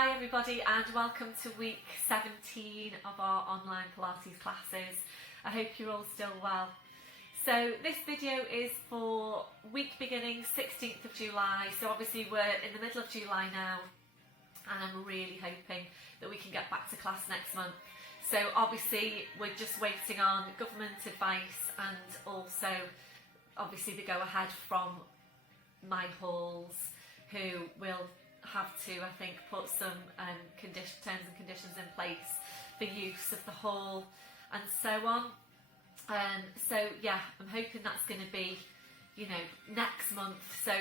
Hi everybody and welcome to week 17 of our online Pilates classes. I hope you're all still well. So this video is for week beginning 16th of July. So obviously we're in the middle of July now and I'm really hoping that we can get back to class next month. So obviously we're just waiting on government advice and also obviously the go ahead from my halls, who will have to, I think, put some terms and conditions in place for use of the hall and so on. So yeah, I'm hoping that's going to be, next month. So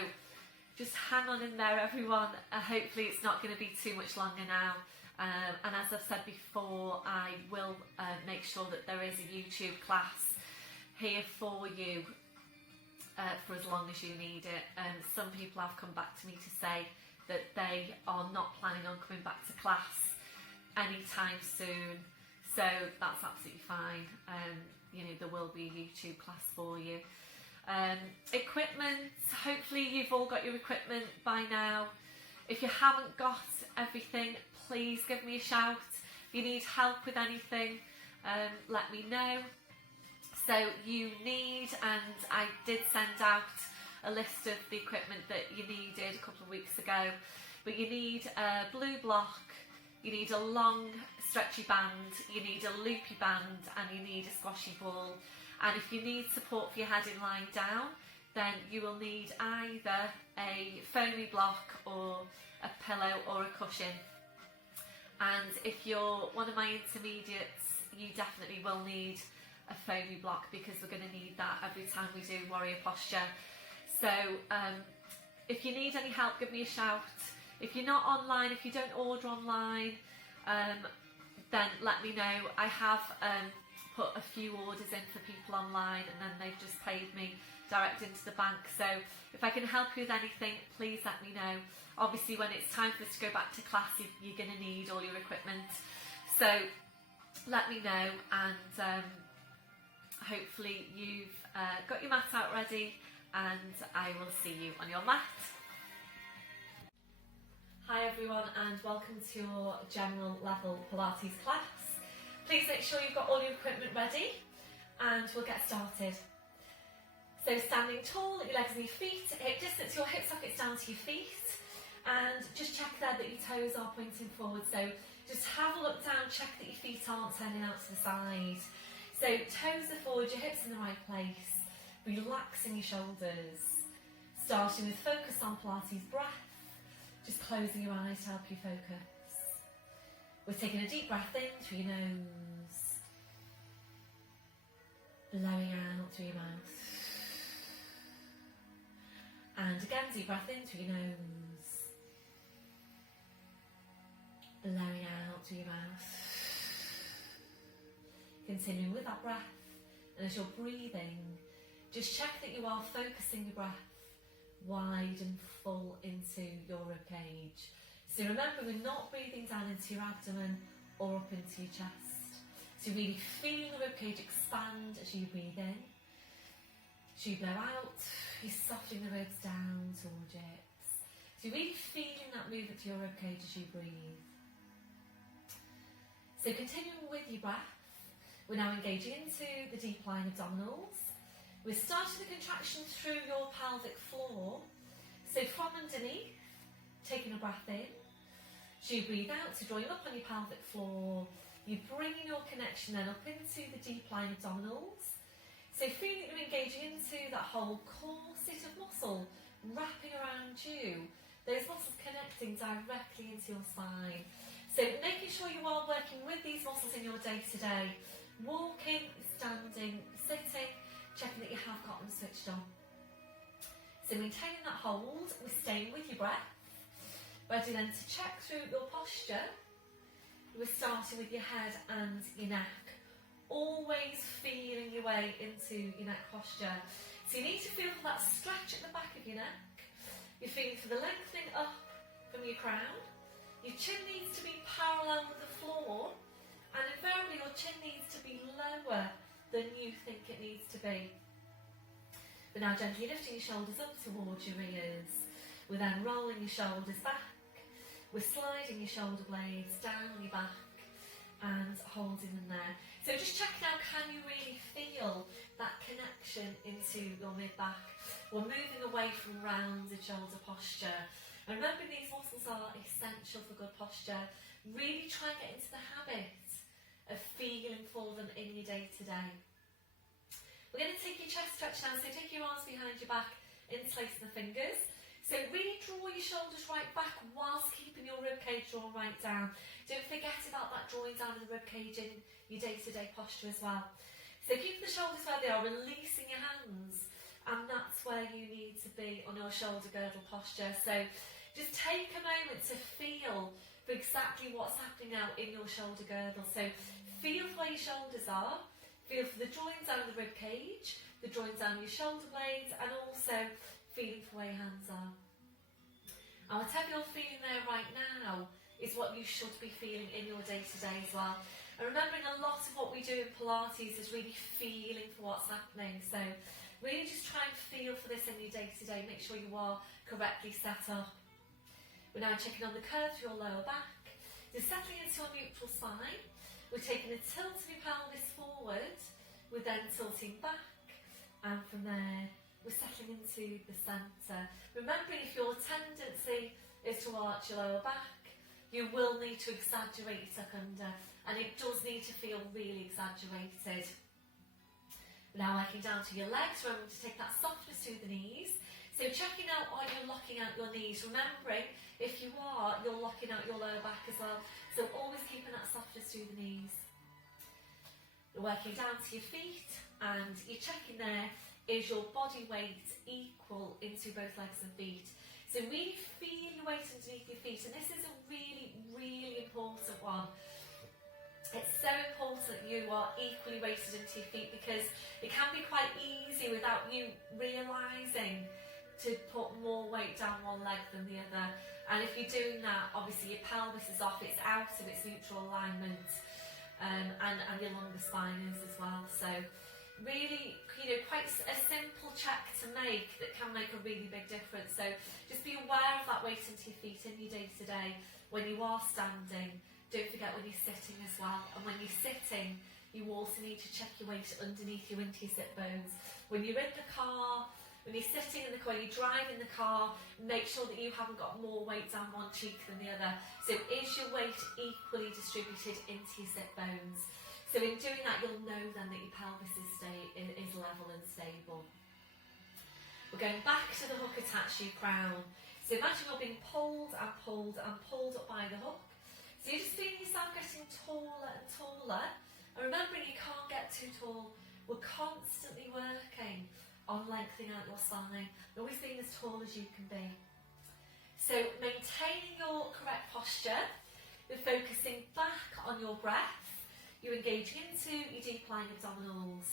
just hang on in there, everyone. Hopefully it's not going to be too much longer now. And as I've said before, I will make sure that there is a YouTube class here for you for as long as you need it. Some people have come back to me to say that they are not planning on coming back to class anytime soon, so that's absolutely fine. There will be a YouTube class for you. Equipment, hopefully you've all got your equipment by now. If you haven't got everything, please give me a shout. If you need help with anything, let me know. So you need, and I did send out a list of the equipment that you needed a couple of weeks ago, but you need a blue block, you need a long stretchy band, you need a loopy band, and you need a squashy ball. And if you need support for your head in lying down, then you will need either a foamy block or a pillow or a cushion. And if you're one of my intermediates, you definitely will need a foamy block because we're going to need that every time we do warrior posture. So if you need any help, give me a shout. If you're not online, if you don't order online, then let me know. I have put a few orders in for people online and then they've just paid me direct into the bank. So if I can help you with anything, please let me know. Obviously when it's time for us to go back to class, you're going to need all your equipment. So let me know, and hopefully you've got your mat out ready, and I will see you on your mat. Hi everyone and welcome to your general level Pilates class. Please make sure you've got all your equipment ready and we'll get started. So standing tall, your legs and your feet, hip distance, your hip sockets down to your feet, and just check there that your toes are pointing forward. So just have a look down, check that your feet aren't turning out to the side. So toes are forward, your hips in the right place, relaxing your shoulders, starting with focus on Pilates breath, just closing your eyes to help you focus. We're taking a deep breath in through your nose, blowing out through your mouth, and again deep breath in through your nose, blowing out through your mouth. Continuing with that breath, and as you're breathing, just check that you are focusing your breath wide and full into your ribcage. So remember, we're not breathing down into your abdomen or up into your chest. So really feel the ribcage expand as you breathe in. As you blow out, you're softening the ribs down towards your hips. So you're really feeling that movement to your ribcage as you breathe. So continuing with your breath, we're now engaging into the deep lying abdominals. We're starting the contraction through your pelvic floor. So from underneath, taking a breath in. As you breathe out, so drawing up on your pelvic floor, you're bringing your connection then up into the deep lying abdominals. So feeling that you're engaging into that whole corset of muscle wrapping around you. Those muscles connecting directly into your spine. So making sure you are working with these muscles in your day to day. Walking, standing, sitting, checking that you have got them switched on. So maintaining that hold, we're staying with your breath. Ready then to check through your posture. We're starting with your head and your neck. Always feeling your way into your neck posture. So you need to feel for that stretch at the back of your neck. You're feeling for the lengthening up from your crown. Your chin needs to be parallel with the floor. And invariably your chin needs to be lower than you think it needs to be. We're now gently lifting your shoulders up towards your ears. We're then rolling your shoulders back We're sliding your shoulder blades down your back and holding them there. So just check now, can you really feel that connection into your mid-back? We're moving away from rounded shoulder posture. And remember, these muscles are essential for good posture. Really try and get into the habit of feeling for them in your day-to-day. We're going to take your chest stretch now, so take your arms behind your back, interlacing the fingers. So really draw your shoulders right back whilst keeping your ribcage drawn right down. Don't forget about that drawing down of the ribcage in your day-to-day posture as well. So keep the shoulders where they are, releasing your hands, and that's where you need to be on your shoulder girdle posture. So just take a moment to feel for exactly what's happening now in your shoulder girdle. So feel for where your shoulders are, feel for the drawing down of the ribcage, the drawing down of your shoulder blades, and also feeling for where your hands are. And whatever you're feeling there right now is what you should be feeling in your day-to-day as well. And remembering, a lot of what we do in Pilates is really feeling for what's happening. So really just try and feel for this in your day-to-day. Make sure you are correctly set up. We're now checking on the curve to your lower back. You're settling into a neutral spine. We're taking a tilt of your pelvis forward. We're then tilting back. And from there, we're settling into the centre. Remembering, if your tendency is to arch your lower back, you will need to exaggerate your tuck under, and it does need to feel really exaggerated. Now working down to your legs, remembering to take that softness through the knees. So checking out, are you locking out your knees? Remembering, if you are, you're locking out your lower back as well. So always keeping that softness through the knees. You're working down to your feet, and you're checking there, is your body weight equal into both legs and feet? So really feel your weight underneath your feet, and this is a really, really important one. It's so important that you are equally weighted into your feet, because it can be quite easy without you realising to put more weight down one leg than the other. And if you're doing that, obviously your pelvis is off, it's out of its neutral alignment, and your lumbar spine is as well. So really, quite a simple check to make that can make a really big difference. So just be aware of that weight into your feet in your day-to-day. When you are standing, don't forget when you're sitting as well. And when you're sitting, you also need to check your weight underneath you into your sit bones. When you're in the car, when you're sitting in the car, you drive in the car, make sure that you haven't got more weight down one cheek than the other. So is your weight equally distributed into your sit bones? So in doing that, you'll know then that your pelvis is level and stable. We're going back to the hook attached to your crown. So imagine you're being pulled and pulled and pulled up by the hook. So you're just feeling yourself getting taller and taller. And remembering, you can't get too tall. We're constantly working on lengthening out your spine. Always being as tall as you can be. So maintaining your correct posture. You're focusing back on your breath. You're engaging into your deep lying abdominals,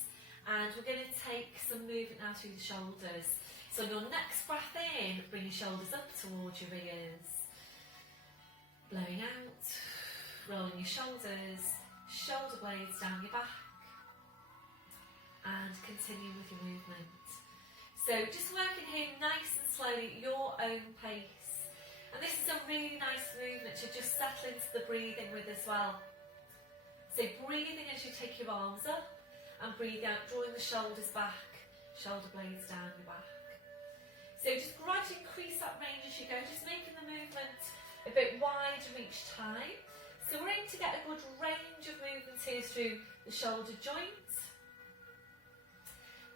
and we're going to take some movement now through the shoulders. So on your next breath in, bring your shoulders up towards your ears. Blowing out, rolling your shoulders, shoulder blades down your back, and continue with your movement. So just working here nice and slowly, your own pace. And this is a really nice movement to just settle into the breathing with as well. So breathing as you take your arms up, and breathe out, drawing the shoulders back, shoulder blades down your back. So just gradually increase that range as you go, just making the movement a bit wider each time. So we're aiming to get a good range of movement here through the shoulder joint.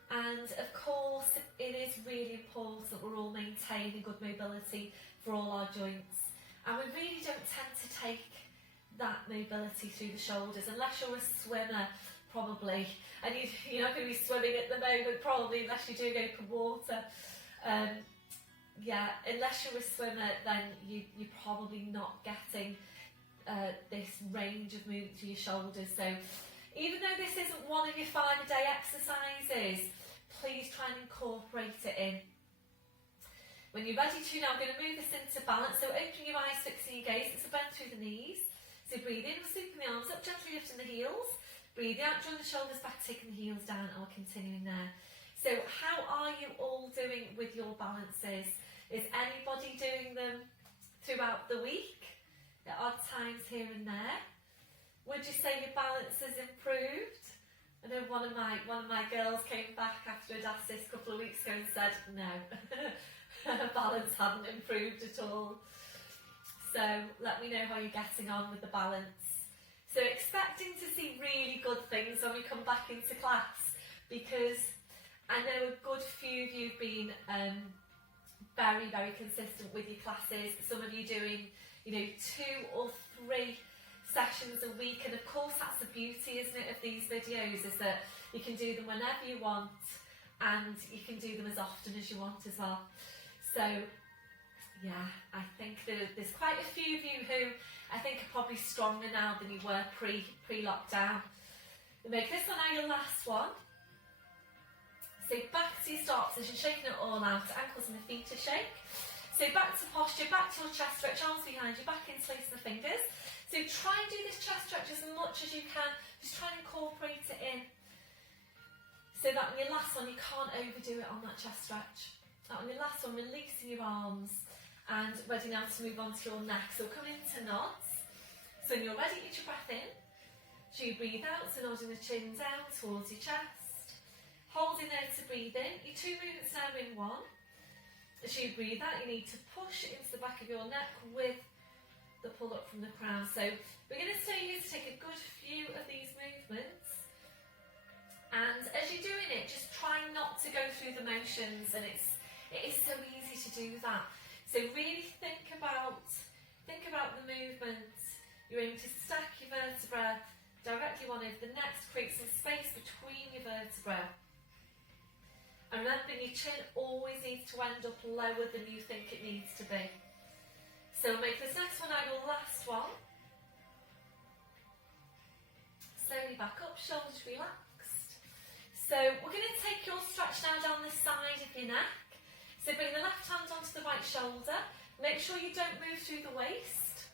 And of course, it is really important that we're all maintaining good mobility for all our joints. And we really don't tend to take that mobility through the shoulders, unless you're a swimmer, probably, and you're not going to be swimming at the moment, probably, unless you're doing open water. Unless you're a swimmer, then you're probably not getting this range of movement through your shoulders. So even though this isn't one of your 5-a-day exercises, please try and incorporate it in. When you're ready to, now I'm going to move this into balance. So open your eyes, fixing your gaze. It's a bend through the knees. So breathe in, we're sweeping the arms up, gently lifting the heels. Breathe out, drawing the shoulders back, taking the heels down, and we're continuing there. So how are you all doing with your balances? Is anybody doing them throughout the week? times here and there. Would you say your balance has improved? I know one of my girls came back after I'd asked this a couple of weeks ago and said no, her balance hadn't improved at all. So let me know how you're getting on with the balance. So expecting to see really good things when we come back into class, because I know a good few of you have been very, very consistent with your classes. Some of you doing, 2 or 3 sessions a week, and of course that's the beauty, isn't it, of these videos, is that you can do them whenever you want and you can do them as often as you want as well. So yeah, I think there's quite a few of you who I think are probably stronger now than you were pre-lockdown. Make this one now your last one. So back to your start position, shaking it all out, ankles and the feet to shake. So back to posture, back to your chest stretch, arms behind you, back interlace the fingers. So try and do this chest stretch as much as you can. Just try and incorporate it in. So that on your last one, you can't overdo it on that chest stretch. On your last one, releasing your arms and ready now to move on to your neck. So come into nods. So when you're ready, eat your breath in. So you breathe out, so nodding the chin down towards your chest. Holding there to breathe in. Your 2 movements now in one. As you breathe out, you need to push into the back of your neck with the pull up from the crown. So we're going to stay here to take a good few of these movements, and as you're doing it, just try not to go through the motions, and it is so easy to do that. So really think about the movement. You're aiming to stack your vertebra directly one over the next, create some space between your vertebra, and remember your chin always needs to end up lower than you think it needs to be. So make this next one now your last one. Slowly back up, shoulders relaxed. So we're going to take your stretch now down the side of your neck. So bring the left hand onto the right shoulder. Make sure you don't move through the waist.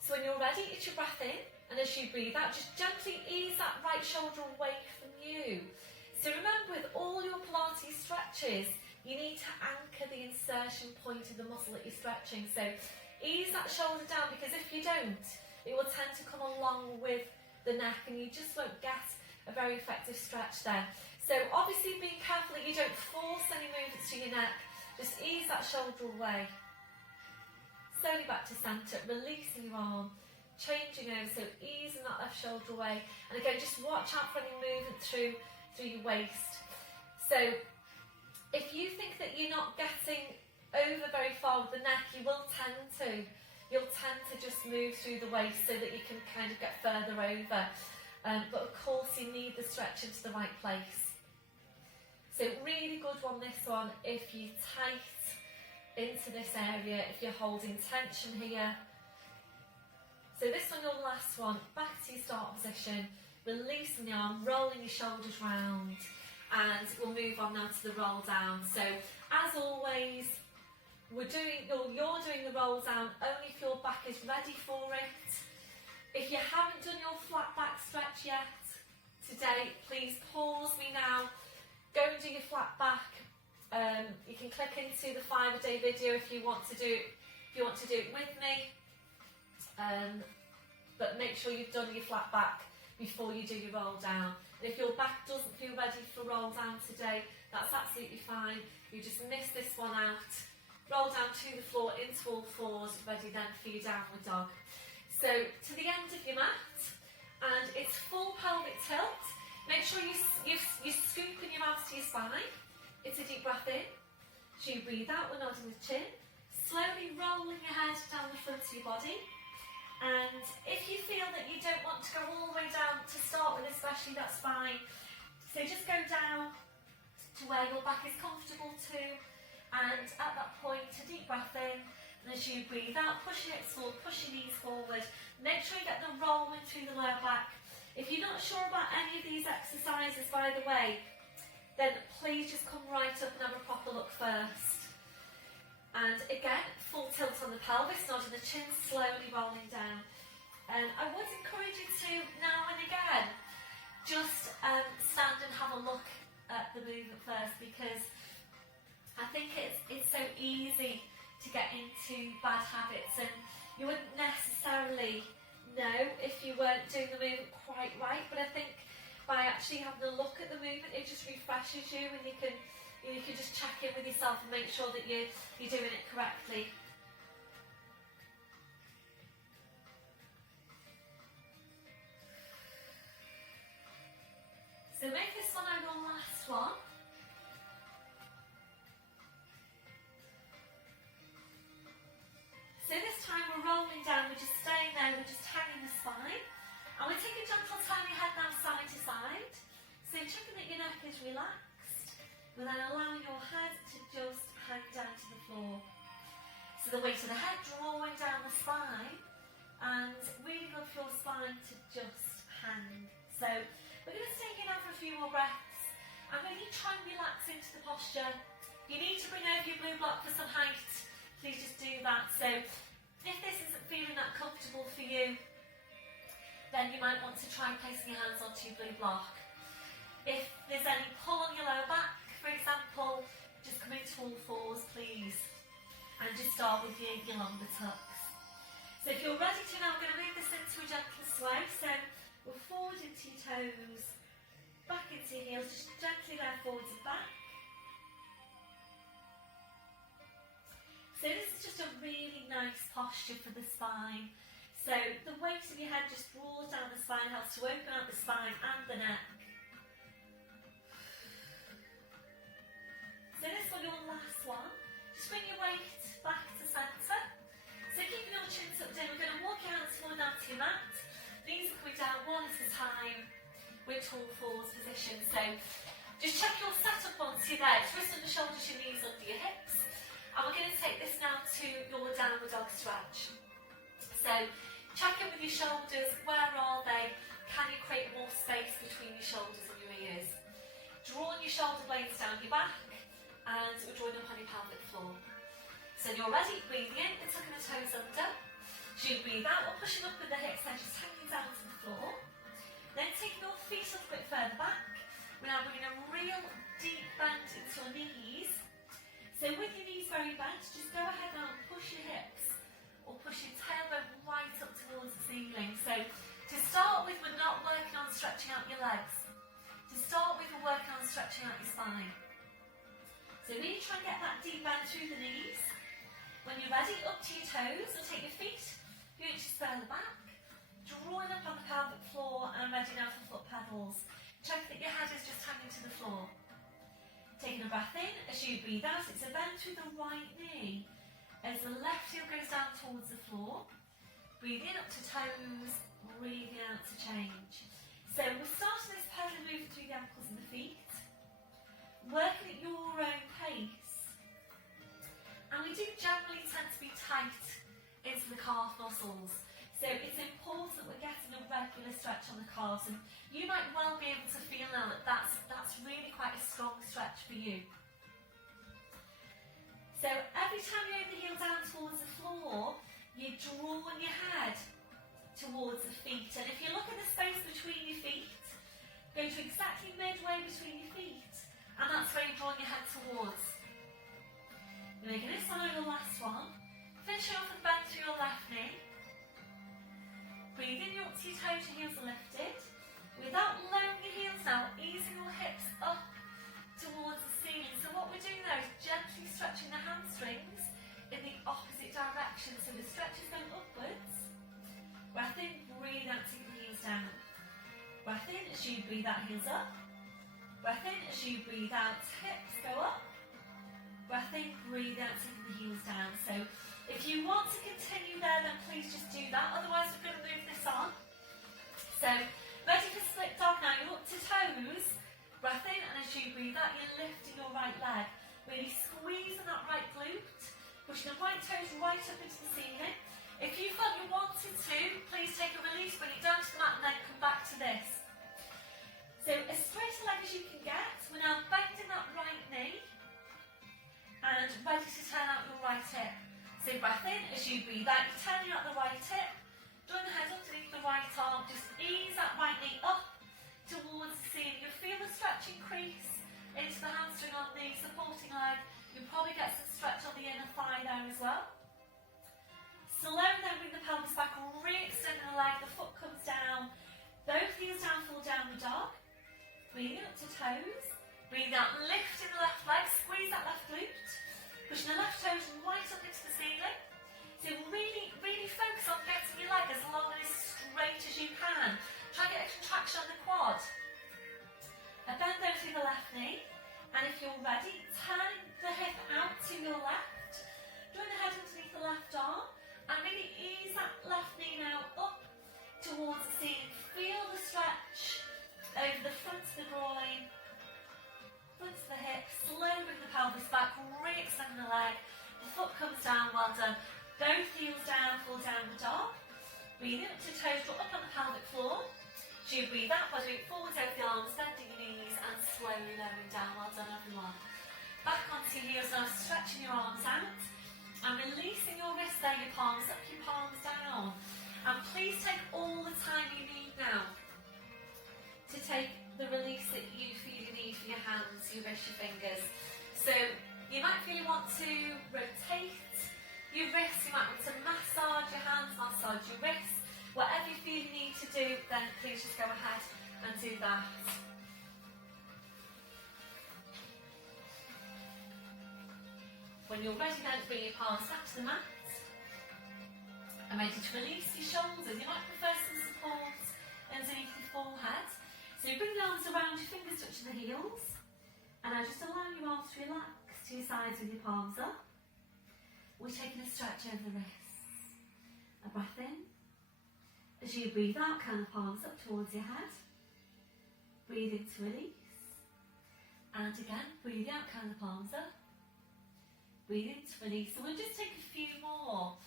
So when you're ready, eat your breath in, and as you breathe out, just gently ease that right shoulder away from you. So remember, with all your Pilates stretches, you need to anchor the insertion point of the muscle that you're stretching. So ease that shoulder down, because if you don't, it will tend to come along with the neck and you just won't get a very effective stretch there. So obviously being careful that you don't force any movements to your neck, just ease that shoulder away. Slowly back to centre, releasing your arm, changing over, so easing that left shoulder away. And again, just watch out for any movement through your waist. So if you think that you're not getting over very far with the neck, you'll tend to just move through the waist so that you can kind of get further over. But of course you need the stretch into the right place. So really good one, this one, if you're tight into this area, if you're holding tension here. So this one, your last one, back to your start position, releasing the arm, rolling your shoulders round. And we'll move on now to the roll down. So as always, you're doing the roll down only if your back is ready for it. If you haven't done your flat back stretch yet today, please pause me now. Go and do your flat back. You can click into the 5-a-day video if you want to do it with me. But make sure you've done your flat back before you do your roll down. And if your back doesn't feel ready for roll down today, that's absolutely fine. You just miss this one out. Roll down to the floor into all fours, ready then for your downward dog. So to the end of your mat, and it's full pelvic tilt. Make sure you're scooping your abs to your spine. It's a deep breath in. So you breathe out, we're nodding the chin. Slowly rolling your head down the front of your body. And if you feel that you don't want to go all the way down to start with, especially, that's fine. So just go down to where your back is comfortable to, and at that point, a deep breath in, and as you breathe out, push your hips forward, push your knees forward. Make sure you get them rolling through the lower back. If you're not sure about any of these exercises, by the way, then please just come right up and have a proper look first. And again, full tilt on the pelvis, nodding the chin, slowly rolling down. And I would encourage you to, now and again, just stand and have a look at the movement first, because I think it's so easy to get into bad habits, and you wouldn't necessarily right, but I think by actually having a look at the movement, it just refreshes you, and you can just check in with yourself and make sure that you're doing it correctly. So make this one our last one. So this time we're rolling down, we're just staying there, we're just hanging the spine. And we're taking a gentle turn your head now side to side. So checking that your neck is relaxed, and then allowing your head to just hang down to the floor. So the weight of the head drawing down the spine, and really good for your spine to just hang. So we're going to stay here now for a few more breaths, and really try and relax into the posture. If you need to bring over your blue block for some height, please just do that. So if this isn't feeling that comfortable for you, then you might want to try placing your hands onto your blue block. If there's any pull on your lower back, for example, just come into all fours, please, and just start with your longer tucks. So if you're ready to now, I'm going to move this into a gentle sway. So we're forward into your toes, back into your heels, just gently there forwards and back. So this is just a really nice posture for the spine. So the weight of your head just draws down the spine, helps to open up the spine and the neck. So this one, your last one, just bring your weight back to centre. So keeping your chin tucked in, we're going to walk your hands forward down to your mat. Knees are coming down one at a time. We're tall fours position. So just check your setup onto your legs, wrist under shoulders, your knees under your hips. And we're going to take this now to your downward dog stretch. So check in with your shoulders, where are they? Can you create more space between your shoulders and your ears? Drawing your shoulder blades down your back, and we're drawing up on your pelvic floor. So you're ready, breathing in and tucking the toes under. So you breathe out, we're pushing up with the hips, then just hanging down to the floor. Then taking your feet a little bit further back. We're now bringing a real deep bend into your knees. So with your knees very bent, just go ahead now and push your hips, or push your tailbone right up towards the ceiling. So to start with, we're not working on stretching out your legs. To start with, we're working on stretching out your spine. So really try and get that deep bend through the knees. When you're ready, up to your toes, and take your feet a few inches further back, drawing up on the pelvic floor, and ready now for foot pedals. Check that your head is just hanging to the floor. Taking a breath in, as you breathe out, it's a bend through the right knee. As the left heel goes down towards the floor, breathe in up to toes, breathing out to change. So we're starting this pedaling movement through the ankles and the feet, working at your own pace. And we do generally tend to be tight into the calf muscles. So it's important that we're getting a regular stretch on the calves, and you might well be able to feel now that that's really quite a strong stretch for you. So every time you open the heel down towards the floor, you're drawing your head towards the feet. And if you look at the space between your feet, go to exactly midway between your feet, and that's where you're drawing your head towards. You're making this one your last one. Finishing off with bend through your left knee. Breathe in, your toes, your heels are lifted. Without lowering your heels now, easing your hips up towards the ceiling. So what we're doing there is gently stretching the hamstrings in the opposite direction. So the stretch is going upwards. Breath in, breathe out, taking the heels down. Breath in as you breathe out, heels up. Breath in as you breathe out, hips go up. Breath in, breathe out, taking the heels down. So if you want to continue there, then please just do that. Otherwise, we're going to move this on. So, ready for split dog now. You're up to toes. Breath in, and as you breathe out, you're lifting your right leg. Really squeezing that right glute. Pushing the right toes right up into the ceiling. If you felt you wanted to, please take a release, bring it down to the mat, and then come back to this. So, as straight a leg as you can get. We're now bending that right knee. And ready to turn out your right hip. So breath in, as you breathe out, you're turning out the right hip, drawing the head underneath the right arm, just ease that right knee up towards the ceiling. You'll feel the stretch increase into the hamstring on the supporting leg. You'll probably get some stretch on the inner thigh there as well. Slowly then bring the pelvis back, re-extending the leg, the foot comes down, both heels down toes. Breathe out, lifting the left leg, squeeze that left glute. Pushing the left toes right up into the ceiling. So really, really focus on getting your leg as long and as straight as you can. Try and get a contraction on the quad. A bend over through the left knee. And if you're ready, turn the hip out to your left. Drawing the head underneath the left arm. And really ease that left knee now up towards the ceiling. Feel the stretch over the front of the groin, front of the hip. Slowly bring the pelvis back, re-extend the leg. The foot comes down, well done. Both heels down, full downward dog. Breathe in up to toes, draw up on the pelvic floor. So you breathe out by doing forwards over the arms, bending your knees and slowly lowering down. Well done everyone. Back onto your heels now, stretching your arms out and releasing your wrists there, your palms up, your palms down. And please take all the time you need now to take the release that you feel you need for your hands, your wrists, your fingers. So you might feel you want to rotate your wrists, you might want to massage your hands, massage your wrists. Whatever you feel you need to do, then please just go ahead and do that. When you're ready then, bring your palms back to the mat. And ready to release your shoulders. You might prefer some support underneath your forehead. So you bring the arms around, your fingers touching the heels. And now just allow your arms to relax to your sides with your palms up. We're taking a stretch over the wrists. A breath in. As you breathe out, kind of palms up towards your head. Breathe in to release. And again, breathe out, kind of palms up. Breathe in to release. So we'll just take a few more.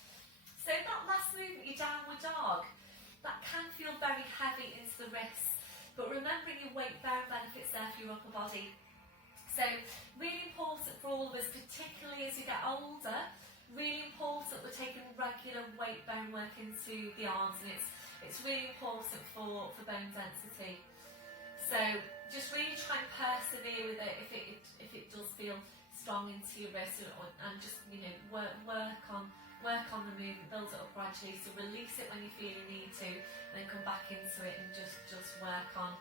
So that last movement, your downward dog, that can feel very heavy into the wrists. But remembering your weight bearing benefits there for your upper body. So really important for all of us, particularly as we get older, really important we're taking regular weight bearing work into the arms, and it's really important for bone density. So just really try and persevere with it if it does feel strong into your wrist, and just work on the movement, build it up gradually. So release it when you feel you need to, and then come back into it and just work on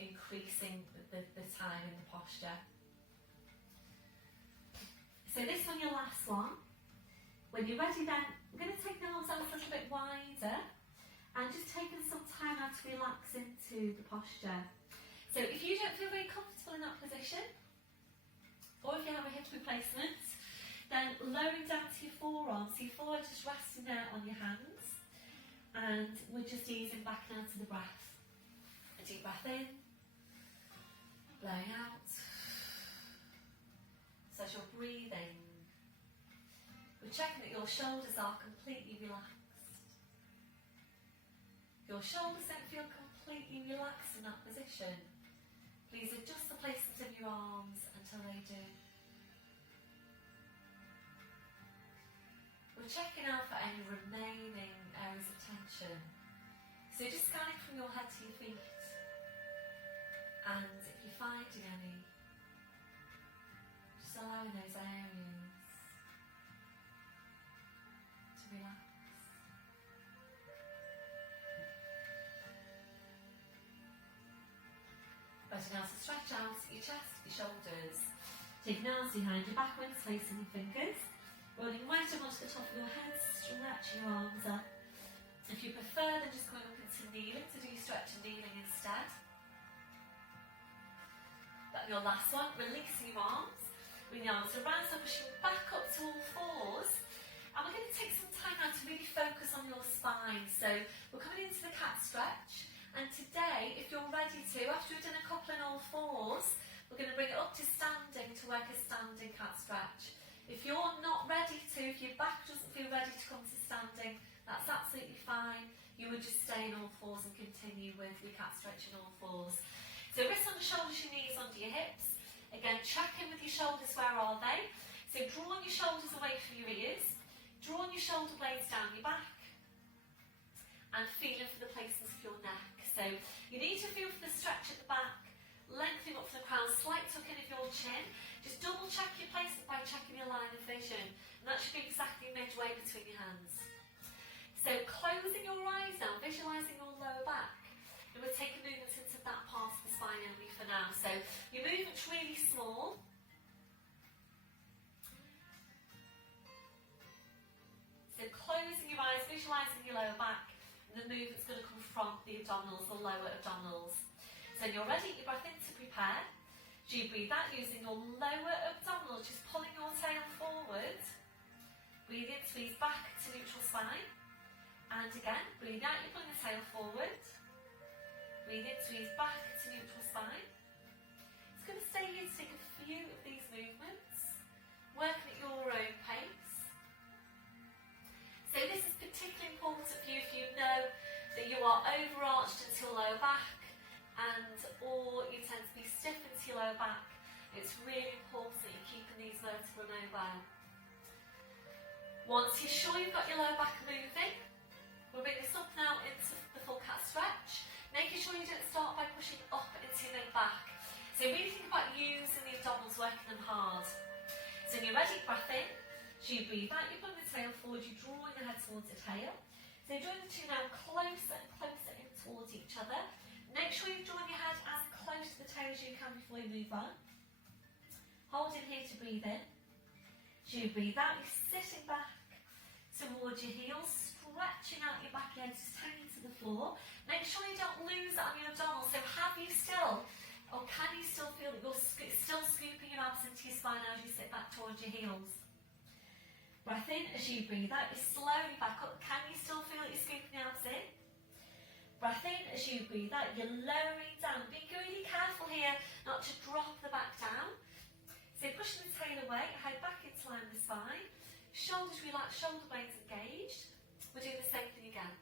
increasing the time in the posture. So this one, your last one. When you're ready then, I'm going to take the arms out a little bit wider and just taking some time now to relax into the posture. So if you don't feel very comfortable in that position, or if you have a hip replacement, then lowering down to your forearms, so your forearm just resting there on your hands, and we're just easing back now to the breath. A deep breath in, blowing out. So as you're breathing, we're checking that your shoulders are completely relaxed. Your shoulders don't feel completely relaxed in that position. Please adjust the placement of your arms until they do. We're checking out for any remaining areas of tension. So just scanning from your head to your feet. And if you're finding any, just allowing those areas to relax. Ready now to stretch out your chest, your shoulders. Take your arms behind your back, wings facing your fingers. Rolling right up onto the top of your head, stretch your arms up. If you prefer, then just going up into kneeling, so do your stretch and kneeling instead. But your last one, releasing your arms. Bring the arms around, so pushing back up to all fours. And we're going to take some time now to really focus on your spine. So we're coming into the cat stretch. And today, if you're ready to, after we've done a couple in all fours, we're going to bring it up to standing to work a standing cat stretch. If you're not ready to, if your back doesn't feel ready to come to standing, that's absolutely fine. You would just stay in all fours and continue with your cat stretch in all fours. So wrists on the shoulders, your knees under your hips. Again, check in with your shoulders, where are they? So drawing your shoulders away from your ears, drawing your shoulder blades down your back, and feeling for the placements of your neck. So you need to feel for the stretch at the back, lengthening up from the crown, slight tuck in of your chin. Just double check your placement by checking your line of vision. And that should be exactly midway between your hands. So closing your eyes now, visualising your lower back. And we're taking movements into that part of the spine only for now. So visualising your lower back, and the movement's going to come from the abdominals, the lower abdominals. So when you're ready, you breath in to prepare. So you breathe out using your lower abdominals, just pulling your tail forward. Breathe in, squeeze back to neutral spine. And again, breathe out, you're pulling the tail forward. Breathe in, squeeze back to neutral spine. It's going to stay here to take a few of these movements, working at your own pace. So this is particularly important for you if you know that you are overarched into your lower back, and or you tend to be stiff into your lower back. It's really important that you're keeping these vertebrae mobile. Once you're sure you've got your lower back moving, we'll bring this up now into the full cat stretch, making sure you don't start by pushing up into your mid back. So really think about using the abdominals, working them hard. So when you're ready, breath in. So you breathe out, you're pulling the tail forward, you're drawing the head towards the tail. So you're drawing the two now closer and closer in towards each other. Make sure you've drawn your head as close to the tail as you can before you move on. Hold in here to breathe in. So you breathe out, you're sitting back towards your heels, stretching out your back leg, just hanging to the floor. Make sure you don't lose it on your abdominals. So have you still, or can you still feel that you're still scooping your abs into your spine as you sit back towards your heels? Breath in as you breathe out, you slowly back up. Can you still feel that you're scooping your abs in? Breath in as you breathe out, you're lowering down. Be really careful here not to drop the back down. So pushing the tail away, head back into line with the spine. Shoulders relaxed, shoulder blades engaged. We're doing the same thing again.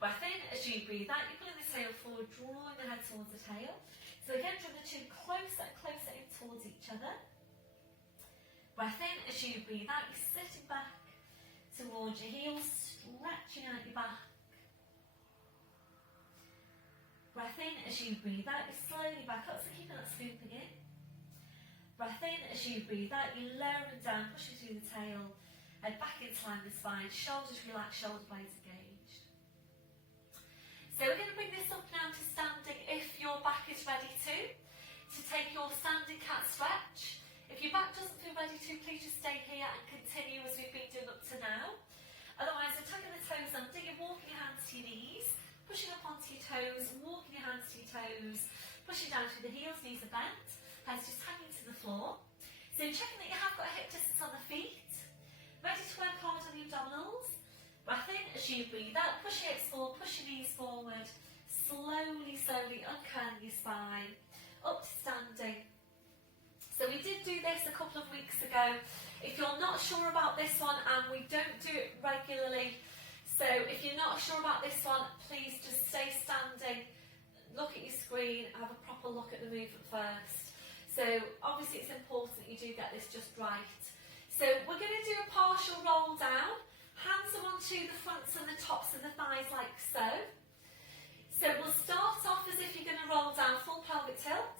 Breath in as you breathe out, you're pulling the tail forward, drawing the head towards the tail. So again, draw the chin closer and closer in towards each other. Breath in as you breathe out, you're sitting back towards your heels, stretching out your back. Breath in as you breathe out, you slowly back up, so keeping that scooping in. Breath in as you breathe out, you're lowering down, pushing through the tail, head back into line with the spine, shoulders relaxed, shoulder blades engaged. So we're going to bring this up now to standing if your back is ready to take your standing cat stretch. If your back doesn't feel ready to, please just stay here and continue as we've been doing up to now. Otherwise, we're tucking the toes under, you're walking your hands to your knees, pushing up onto your toes, walking your hands to your toes, pushing down through the heels, knees are bent, heads just hanging to the floor. So checking that you have got a hip distance on the feet, ready to work hard on the abdominals. Breath in as you breathe out, push your hips forward, push your knees forward, slowly, slowly uncurling your spine, up to standing. So we did do this a couple of weeks ago. If you're not sure about this one, and we don't do it regularly, so if you're not sure about this one, please just stay standing, look at your screen, have a proper look at the movement first. So obviously it's important that you do get this just right. So we're going to do a partial roll down. Hands are onto the fronts and the tops of the thighs like so. So we'll start off as if you're going to roll down, full pelvic tilt.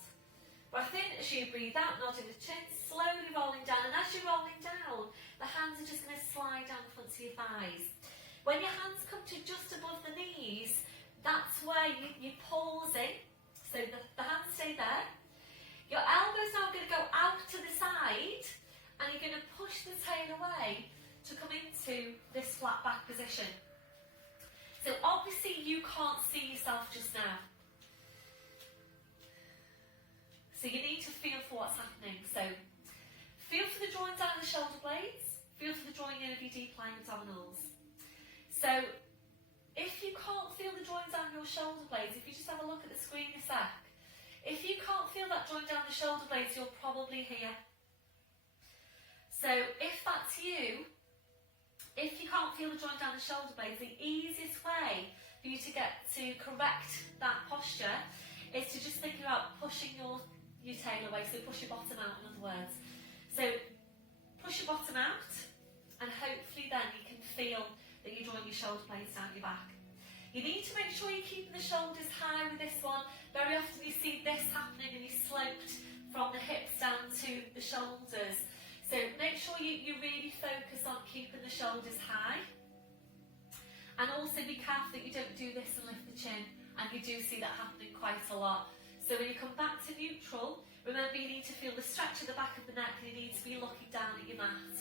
Breath in as you breathe out, nodding the chin, slowly rolling down. And as you're rolling down, the hands are just going to slide down the front of your thighs. When your hands come to just above the knees, that's where you're pausing. So the hands stay there. Your elbows now are going to go out to the side, and you're going to push the tail away to come into this flat back position. So obviously you can't see yourself just now. So you need to feel for what's happening. So feel for the drawing down of the shoulder blades, feel for the drawing in of your deep lying abdominals. So if you can't feel the drawing down of your shoulder blades, if you just have a look at the screen a sec, if you can't feel that drawing down the shoulder blades, you're probably here. So if that's you, if you can't feel the drawing down the shoulder blades, the easiest way for you to get to correct that posture is to just think about pushing your tail away, so push your bottom out in other words. So push your bottom out, and hopefully then you can feel that you're drawing your shoulder blades down your back. You need to make sure you're keeping the shoulders high with this one. Very often you see this happening and you're sloped from the hips down to the shoulders. So make sure you really focus on keeping the shoulders high. And also be careful that you don't do this and lift the chin, and you do see that happening quite a lot. So when you come back to neutral, remember you need to feel the stretch at the back of the neck, and you need to be looking down at your mat.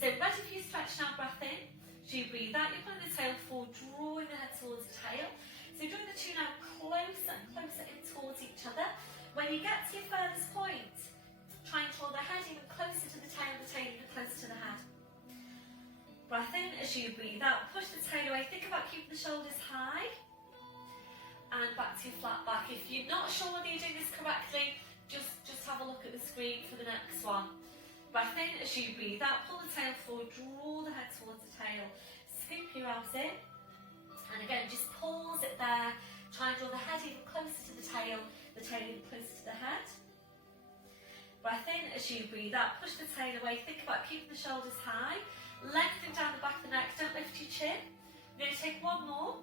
So ready for your stretch now, breath in. So As you breathe out, you're pulling the tail forward, drawing the head towards the tail. So you're drawing the two now closer and closer in towards each other. When you get to your furthest point, try and draw the head even closer to the tail even closer to the head. Breath in as you breathe out, push the tail away, think about keeping the shoulders high. And back to your flat back. If you're not sure whether you're doing this correctly, just have a look at the screen for the next one. Breath in as you breathe out, pull the tail forward, draw the head towards the tail, scoop your arms in. And again, just pause it there. Try and draw the head even closer to the tail even closer to the head. Breath in as you breathe out, push the tail away, think about keeping the shoulders high, lengthen down the back of the neck, don't lift your chin. We're going to take one more.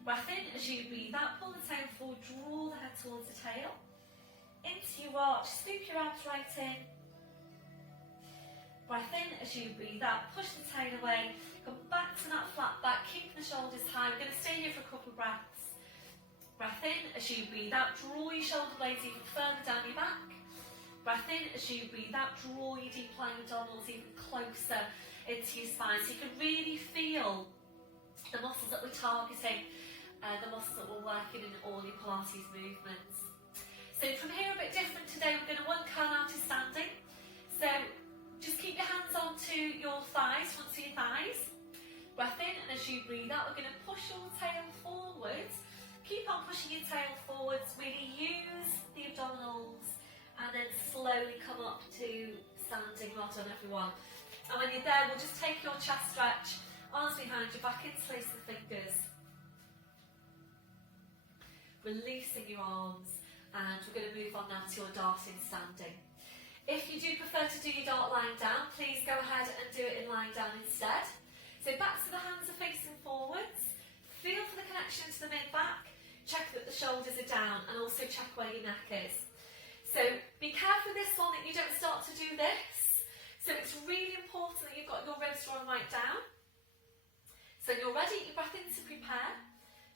Breath in as you breathe out, pull the tail forward, draw the head towards the tail. Into your arch, scoop your arms right in. Breath in as you breathe out, push the tail away, come back to that flat back, keep the shoulders high. We're going to stay here for a couple of breaths. Breath in as you breathe out, draw your shoulder blades even further down your back. Breath in as you breathe out, draw your deep lying abdominals even closer into your spine, so you can really feel the muscles that we're targeting, the muscles that we're working in all your Pilates movements. So from here a bit different today, we're going to one curl out to standing. So just keep your hands onto your thighs, front of your thighs. Breath in, and as you breathe out, we're going to push your tail forwards. Keep on pushing your tail forwards, really use the abdominals, and then slowly come up to standing. Well done everyone. And when you're there, we'll just take your chest stretch, arms behind your back, interlace the fingers. Releasing your arms, and we're going to move on now to your darting standing. If you do prefer to do your dart lying down, please go ahead and do it in lying down instead. So back to the hands are facing forwards, feel for the connection to the mid-back, check that the shoulders are down, and also check where your neck is. So be careful with this one that you don't start to do this. So it's really important that you've got your ribs drawn right down. So you're ready, your breath in to prepare.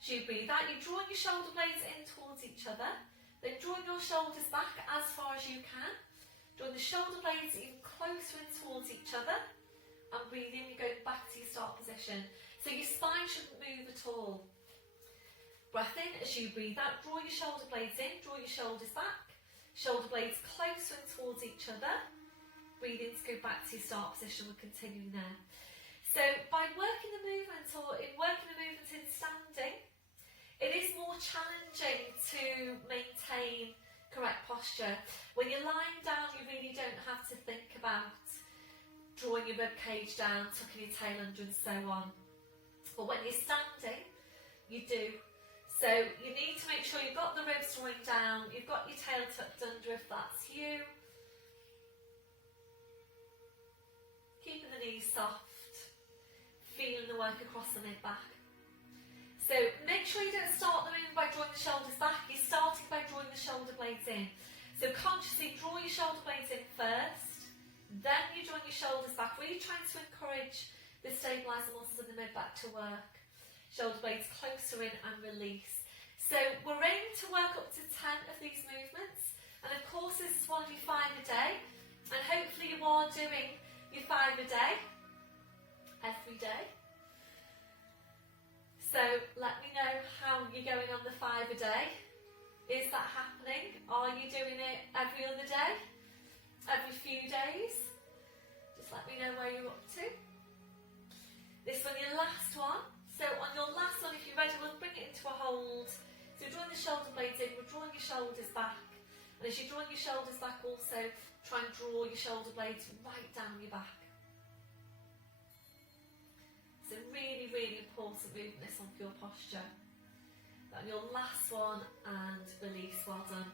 As you breathe out, you're drawing your shoulder blades in towards each other, then drawing your shoulders back as far as you can. Drawing the shoulder blades even closer in towards each other, and breathe in, you're going back to your start position. So your spine shouldn't move at all. Breath in as you breathe out, draw your shoulder blades in, draw your shoulders back, shoulder blades closer in towards each other. Breathe in to go back to your start position, we're continuing there. So by working the movement in standing, it is more challenging to maintain correct posture. When you're lying down, you really don't have to think about drawing your rib cage down, tucking your tail under and so on. But when you're standing, you do. So you need to make sure you've got the ribs drawing down, you've got your tail tucked under if that's you. Keeping the knees soft, feeling the work across the mid-back. So make sure you don't start the movement by drawing the shoulders back, you're starting by drawing the shoulder blades in. So consciously draw your shoulder blades in first, then you draw your shoulders back, really trying to encourage the stabiliser muscles in the mid-back to work. Shoulder blades closer in and release. So we're aiming to work up to 10 of these movements, and of course this is one of your 5 a day, and hopefully you are doing your 5 a day, every day. So let me know how you're going on the 5 a day. Is that happening? Are you doing it every other day? Every few days? Just let me know where you're up to. This one, your last one. So on your last one, if you're ready, we'll bring it into a hold. So we're drawing the shoulder blades in, we're drawing your shoulders back. And as you're drawing your shoulders back also, try and draw your shoulder blades right down your back. It's a really, really important movement, this one, for your posture. On your last one, and release, well done.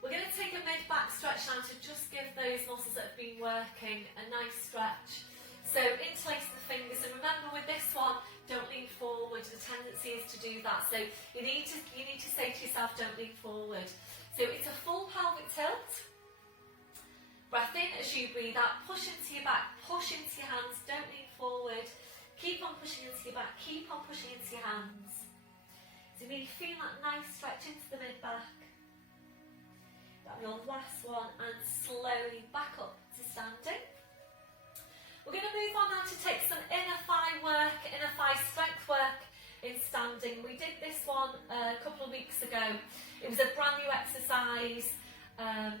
We're going to take a mid-back stretch now to just give those muscles that have been working a nice stretch. So interlace the fingers, and remember with this one, don't lean forward. The tendency is to do that. So you need to say to yourself, don't lean forward. So it's a full pelvic tilt. Breath in as you breathe out, push into your back, push into your hands, don't lean forward. Keep on pushing into your back, keep on pushing into your hands. So really feel that nice stretch into the mid-back. That'll be your last one, and slowly back up to standing. We're We're going to move on now to take some inner thigh work, inner thigh strength work in standing. We did this one a couple of weeks ago. It was a brand new exercise, and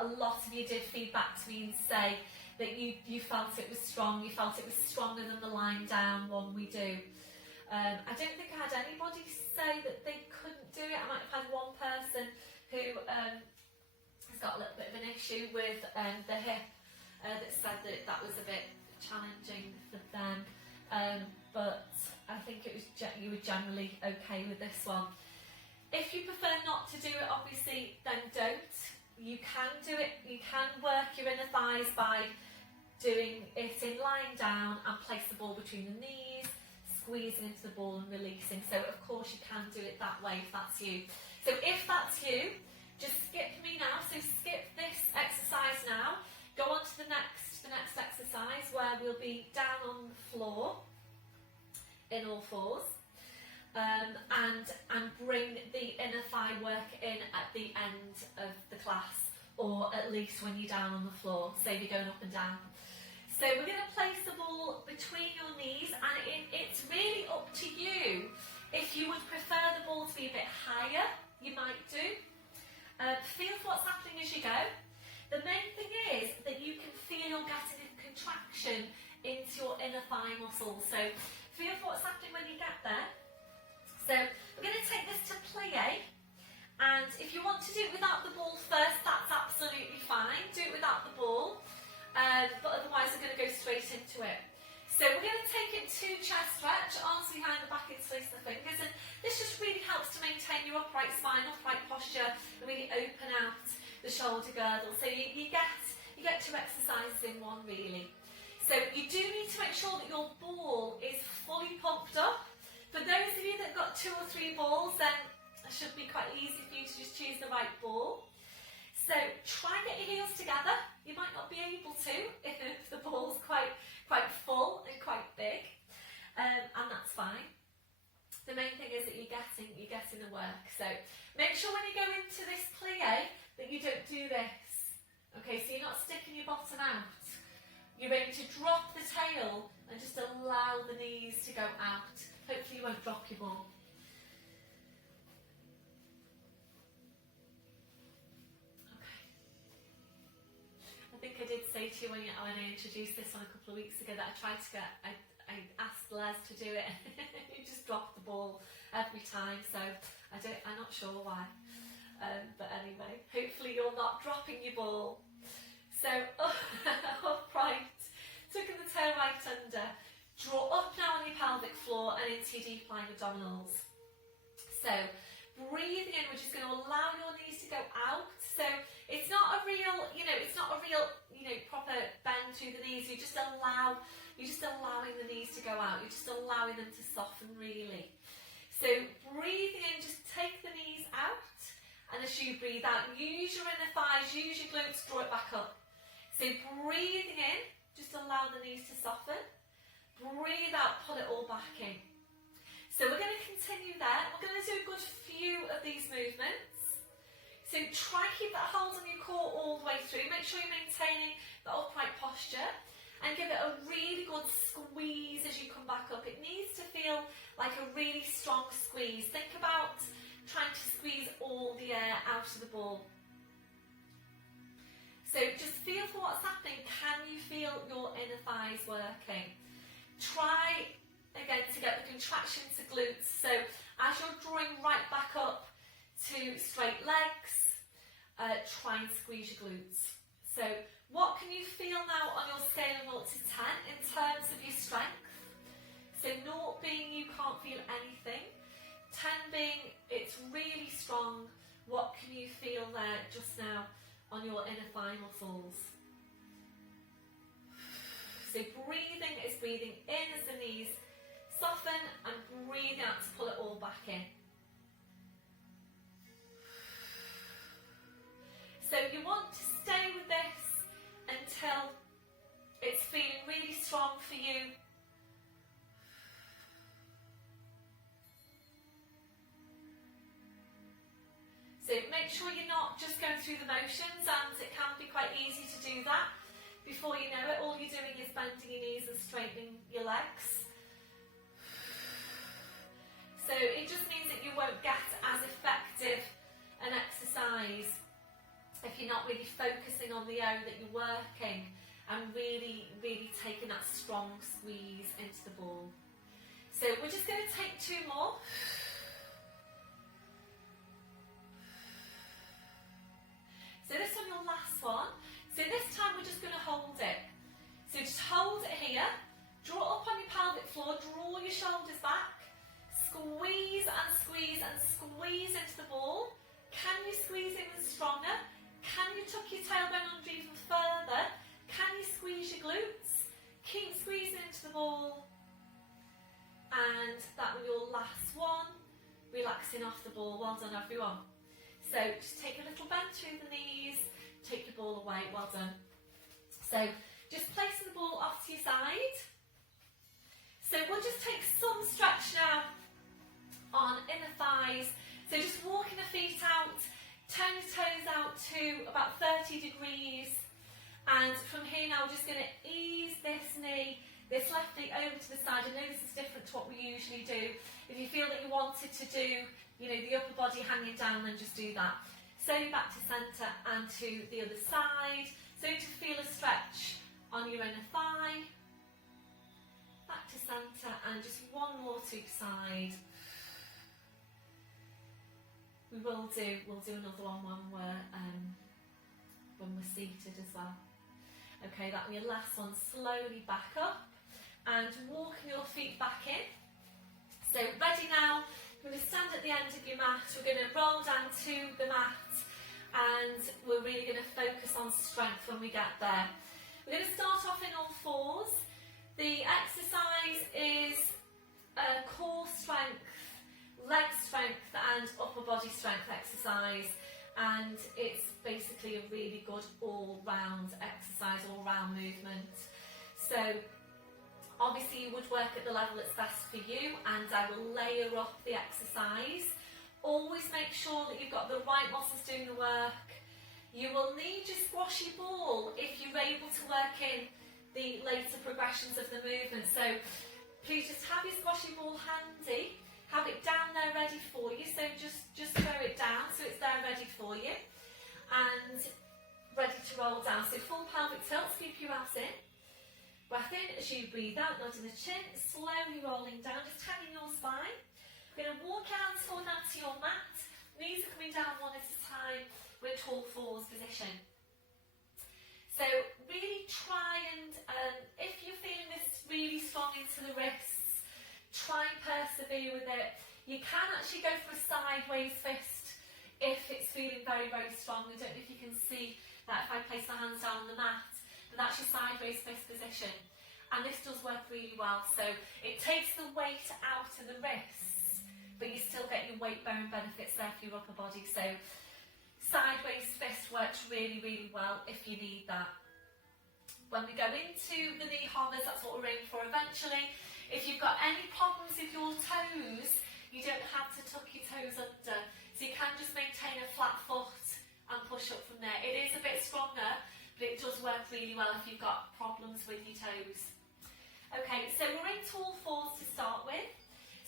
a lot of you did feedback to me and say that you felt it was strong, you felt it was stronger than the lying down one we do. I don't think I had anybody say that they couldn't do it. I might have had one person who has got a little bit of an issue with the hip, that said that that was a bit challenging for them, but I think it was you were generally okay with this one. If you prefer not to do it, obviously, then don't. You can do it, you can work your inner thighs by doing it in lying down and place the ball between the knees, squeezing into the ball and releasing. So of course you can do it that way if that's you. So if that's you, just skip me now. So skip this exercise now. Go on to the next exercise where we'll be down on the floor in all fours, and bring the inner thigh work in at the end of the class, or at least when you're down on the floor, say you're going up and down. So we're going to place the ball between your knees, and it's really up to you. If you would prefer the ball to be a bit higher, you might do. Feel for what's happening as you go. The main thing is that you can feel you're getting a contraction into your inner thigh muscles. So feel for what's happening when you get there. So we're going to take this to plie, and if you want to do it without the ball first, that's absolutely fine. Do it without the ball, but otherwise we're going to go straight into it. So we're going to take it to chest stretch, arms behind the back, interlace the fingers, and this just really helps to maintain your upright spine, upright posture, and really open out the shoulder girdle. So you get two exercises in one really. So you do need to make sure that your ball is fully pumped up. For those of you that got 2 or 3 balls, then it should be quite easy for you to just choose the right ball. So try and get your heels together. You might not be able to if the ball's quite full and quite big, and that's fine. The main thing is that you're getting the work. So make sure when you go into this plie that you don't do this. Okay, so you're not sticking your bottom out. You're aiming to drop the tail and just allow the knees to go out. Hopefully you won't drop your ball. Okay. I think I did say to you when I introduced this one a couple of weeks ago that I asked Les to do it. You just drop the ball every time, so I'm not sure why. But anyway, hopefully you're not dropping your ball. So upright, tucking the toe right under. Draw up now on your pelvic floor and into your deep lying abdominals. So breathing in, we're just going to allow your knees to go out. So it's not a real, proper bend through the knees. You're just allowing the knees to go out. You're just allowing them to soften really. So breathing in, just take the knees out. And as you breathe out, use your inner thighs, use your glutes, draw it back up. So breathing in, just allow the knees to soften. Breathe out, pull it all back in. So we're going to continue there. We're going to do a good few of these movements. So try and keep that hold on your core all the way through. Make sure you're maintaining the upright posture. And give it a really good squeeze as you come back up. It needs to feel like a really strong squeeze. Think about trying to squeeze all the air out of the ball. So just feel for what's happening. Can you feel your inner thighs working? Try again to get the contraction to glutes. So as you're drawing right back up to straight legs, try and squeeze your glutes. So what can you feel now on your scale of 0 to 10 in terms of your strength? So 0 being you can't feel anything, 10 being it's really strong. What can you feel there just now on your inner thigh muscles? So breathing is breathing in as the knees soften and breathing out to pull it all back in. So you want to stay with this until it's feeling really strong for you. So make sure you're not just going through the motions, and it can be quite easy to do that. Before you know it, all you're doing is bending your knees and straightening your legs. So it just means that you won't get as effective an exercise if you're not really focusing on the area that you're working and really, really taking that strong squeeze into the ball. So we're just going to take 2 more. So this one, your last one. So this time we're just going to hold it. So just hold it here, draw up on your pelvic floor, draw your shoulders back, squeeze and squeeze and squeeze into the ball. Can you squeeze even stronger? Can you tuck your tailbone under even further? Can you squeeze your glutes? Keep squeezing into the ball. And that was your last one. Relaxing off the ball. Well done, everyone. So just take a little bend through the knees, take your ball away. Well done. So just placing the ball off to your side. So we'll just take some stretch now on inner thighs. So just walking the feet out, turn your toes out to about 30 degrees. And from here now, we're just going to ease this knee, this left knee over to the side. I know this is different to what we usually do. If you feel that you wanted to do, the upper body hanging down, then just do that. Slowly back to centre and to the other side. So to feel a stretch on your inner thigh. Back to centre and just one more to each side. We'll do another one when we're seated as well. Okay, that'll be your last one. Slowly back up and walking your feet back in. So ready now, we're going to stand at the end of your mat. We're going to roll down to the mat and we're really going to focus on strength when we get there. We're going to start off in all fours. The exercise is core strength, leg strength and upper body strength exercise, and it's basically a really good all-round exercise, all-round movement. So obviously you would work at the level that's best for you, and I will layer up the exercise. Always make sure that you've got the right muscles doing the work. You will need your squashy ball if you're able to work in the later progressions of the movement. So please just have your squashy ball handy. Have it down there ready for you, so just throw it down so it's there ready for you and ready to roll down. So full pelvic tilt, scoop your ass in. Breath in as you breathe out, nodding the chin, slowly rolling down, just hanging your spine. We're going to walk out and fall down to your mat. Knees are coming down one at a time. We're in tall fours position. So really try and, if you're feeling this really strong into the wrists, try and persevere with it. You can actually go for a sideways fist if it's feeling very, very strong. I don't know if you can see that if I place my hands down on the mat, but that's your sideways fist position. And this does work really well. So it takes the weight out of the wrists, but you still get your weight bearing benefits there for your upper body. So sideways fist works really, really well if you need that. When we go into the knee hovers, that's what we're aiming for eventually. If you've got any problems with your toes, you don't have to tuck your toes under. So you can just maintain a flat foot and push up from there. It is a bit stronger, but it does work really well if you've got problems with your toes. Okay, so we're in tall fours to start with.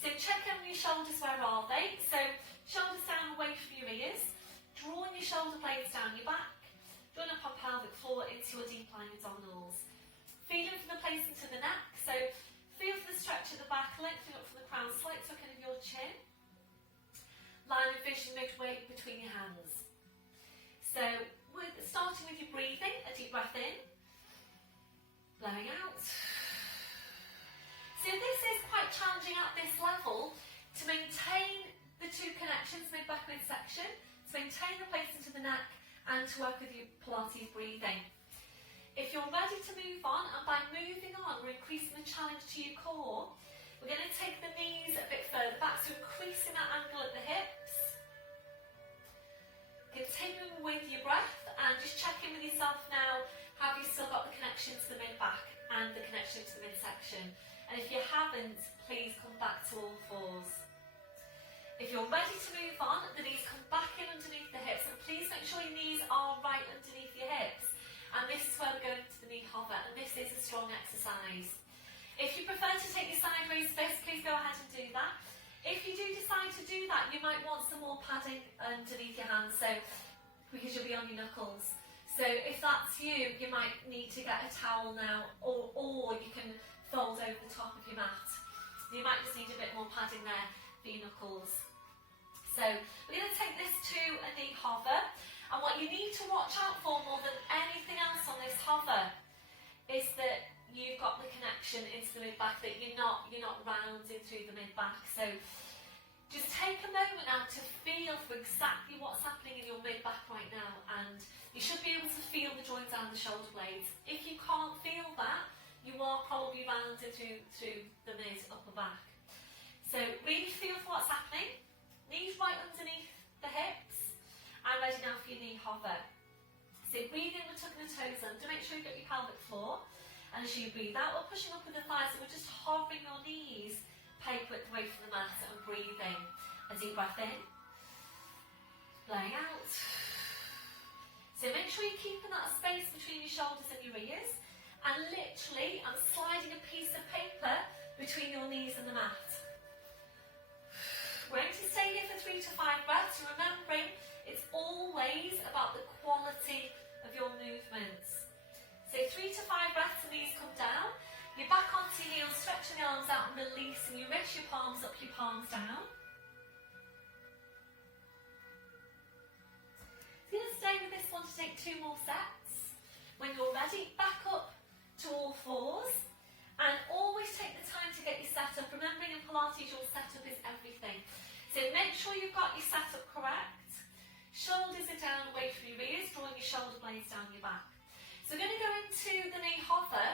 So check on your shoulders, where are they? So shoulders down away from your ears. Drawing your shoulder blades down your back. Run up on pelvic floor into your deep lying abdominals. Feeling for the placing to the neck. So feel for the stretch at the back, lengthening up from the crown, slight tucking of your chin. Line of vision midway between your hands. So we're starting with your breathing, a deep breath in, blowing out. So this is quite challenging at this level to maintain the two connections, mid-back, midsection, to maintain the placing to the neck and to work with your Pilates breathing. If you're ready to move on, and by moving on, we're increasing the challenge to your core, we're going to take the knees a bit further back, so increasing that angle at the hips. Continuing with your breath, and just check in with yourself now, have you still got the connection to the mid-back and the connection to the midsection? And if you haven't, please come back to all fours. If you're ready to move on, the knees come back in underneath the hips, and please make sure your knees are right underneath your hips. and this is where we're going to the knee hover, and this is a strong exercise. If you prefer to take your sideways fist, please go ahead and do that. If you do decide to do that, you might want some more padding underneath your hands, so because you'll be on your knuckles. So if that's you, you might need to get a towel now, or you can fold over the top of your mat. You might just need a bit more padding there for your knuckles. So we're going to take this to a knee hover, and what you need to watch out for more than anything else on this hover is that you've got the connection into the mid-back, that you're not rounding through the mid-back. So just take a moment now to feel for exactly what's happening in your mid-back right now, and you should be able to feel the joints and the shoulder blades. If you can't feel that, you are probably rounding through the mid-upper back. So really feel for what's happening. Knees right underneath the hips, and ready now for your knee hover. So breathe in, we're tucking the toes under, make sure you've got your pelvic floor, and as you breathe out, we're pushing up with the thighs, so we're just hovering your knees paper width away from the mat and breathing. A deep breath in, blowing out. So make sure you're keeping that space between your shoulders and your ears, and literally I'm sliding a piece of paper between your knees and the mat. We're going to stay here for 3 to 5 breaths, remembering it's always about the quality of your movements. So 3 to 5 breaths, the knees come down, you're back onto your heels, stretching the arms out and releasing your wrists, your palms up, your palms down. So you're going to stay with this one to take 2 more sets. When you're ready, back up to all fours, and always take the time to get your setup. Remembering in Pilates, your setup is everything. So make sure you've got your setup correct. Shoulders are down away from your ears, drawing your shoulder blades down your back. So we're going to go into the knee hover.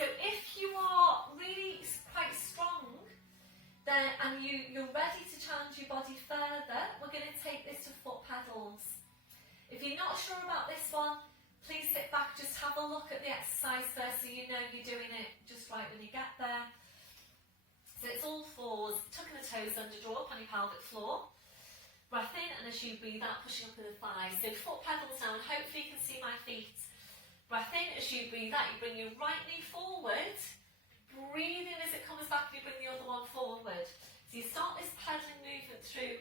So if you are really quite strong then, and you're ready to challenge your body further, we're going to take this to foot pedals. If you're not sure about this one, please sit back, just have a look at the exercise first so you know you're doing it just right when you get there. So it's all fours, tucking the toes under, draw up on your pelvic floor. Breath in, and as you breathe out, pushing up with the thighs. So foot pedals now, and hopefully you can see my feet. Breath in, as you breathe out, you bring your right knee forward. Breathe in as it comes back, and you bring the other one forward. So you start this pedaling movement through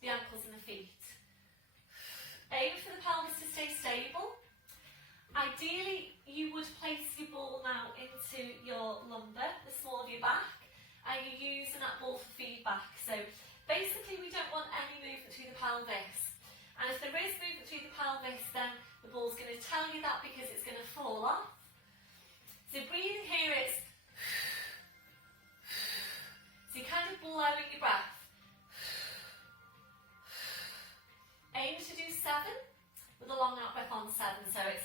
the ankles and the feet. Aim for the pelvis to stay stable. Ideally, you would place your ball now into your lumbar, the small of your back, and you're using that ball for feedback. So basically, we don't want any movement through the pelvis. And if there is movement through the pelvis, then the ball's going to tell you that because it's going to fall off. So breathing here, it's so you're kind of blowing your breath. Aim to do 7 with a long out breath on 7. So it's